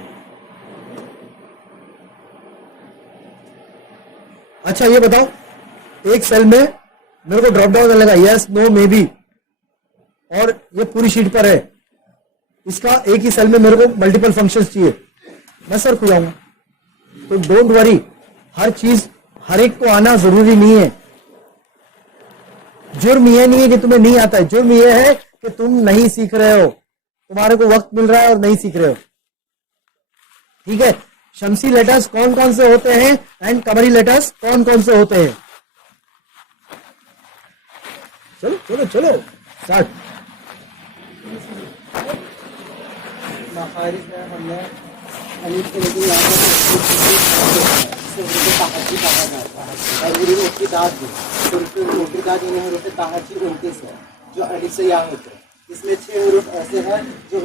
अच्छा ये बताओ, एक सेल में मेरे को ड्रॉप डाउन करने लगा, यस नो मे बी, और ये पूरी शीट पर है. इसका एक ही सेल में मेरे को मल्टीपल फंक्शंस चाहिए. मैं सर खुजाऊंगा. तो डोंट वरी, हर चीज हर एक को आना जरूरी नहीं है. जुर्म ये नहीं है कि तुम्हें नहीं आता है, जुर्म ये है कि तुम नहीं सीख रहे हो, तुम्हारे को वक्त मिल रहा है और नहीं सीख रहे हो. ठीक है. शमसी लेटर्स कौन कौन से होते हैं एंड कमरी लेटर्स कौन कौन से होते हैं? चलो चलो चलो स्टार्ट. मखारिज में हमने अलिफ से लेकर यहाँ तक ताहजी कहा जाता है, और मेरी मोटी दाद भी, तो मोटी दाद यानी हरूफ ताहजी 29 है जो अलिफ से यहाँ होते हैं. इसमें 6 हरूफ ऐसे हैं जो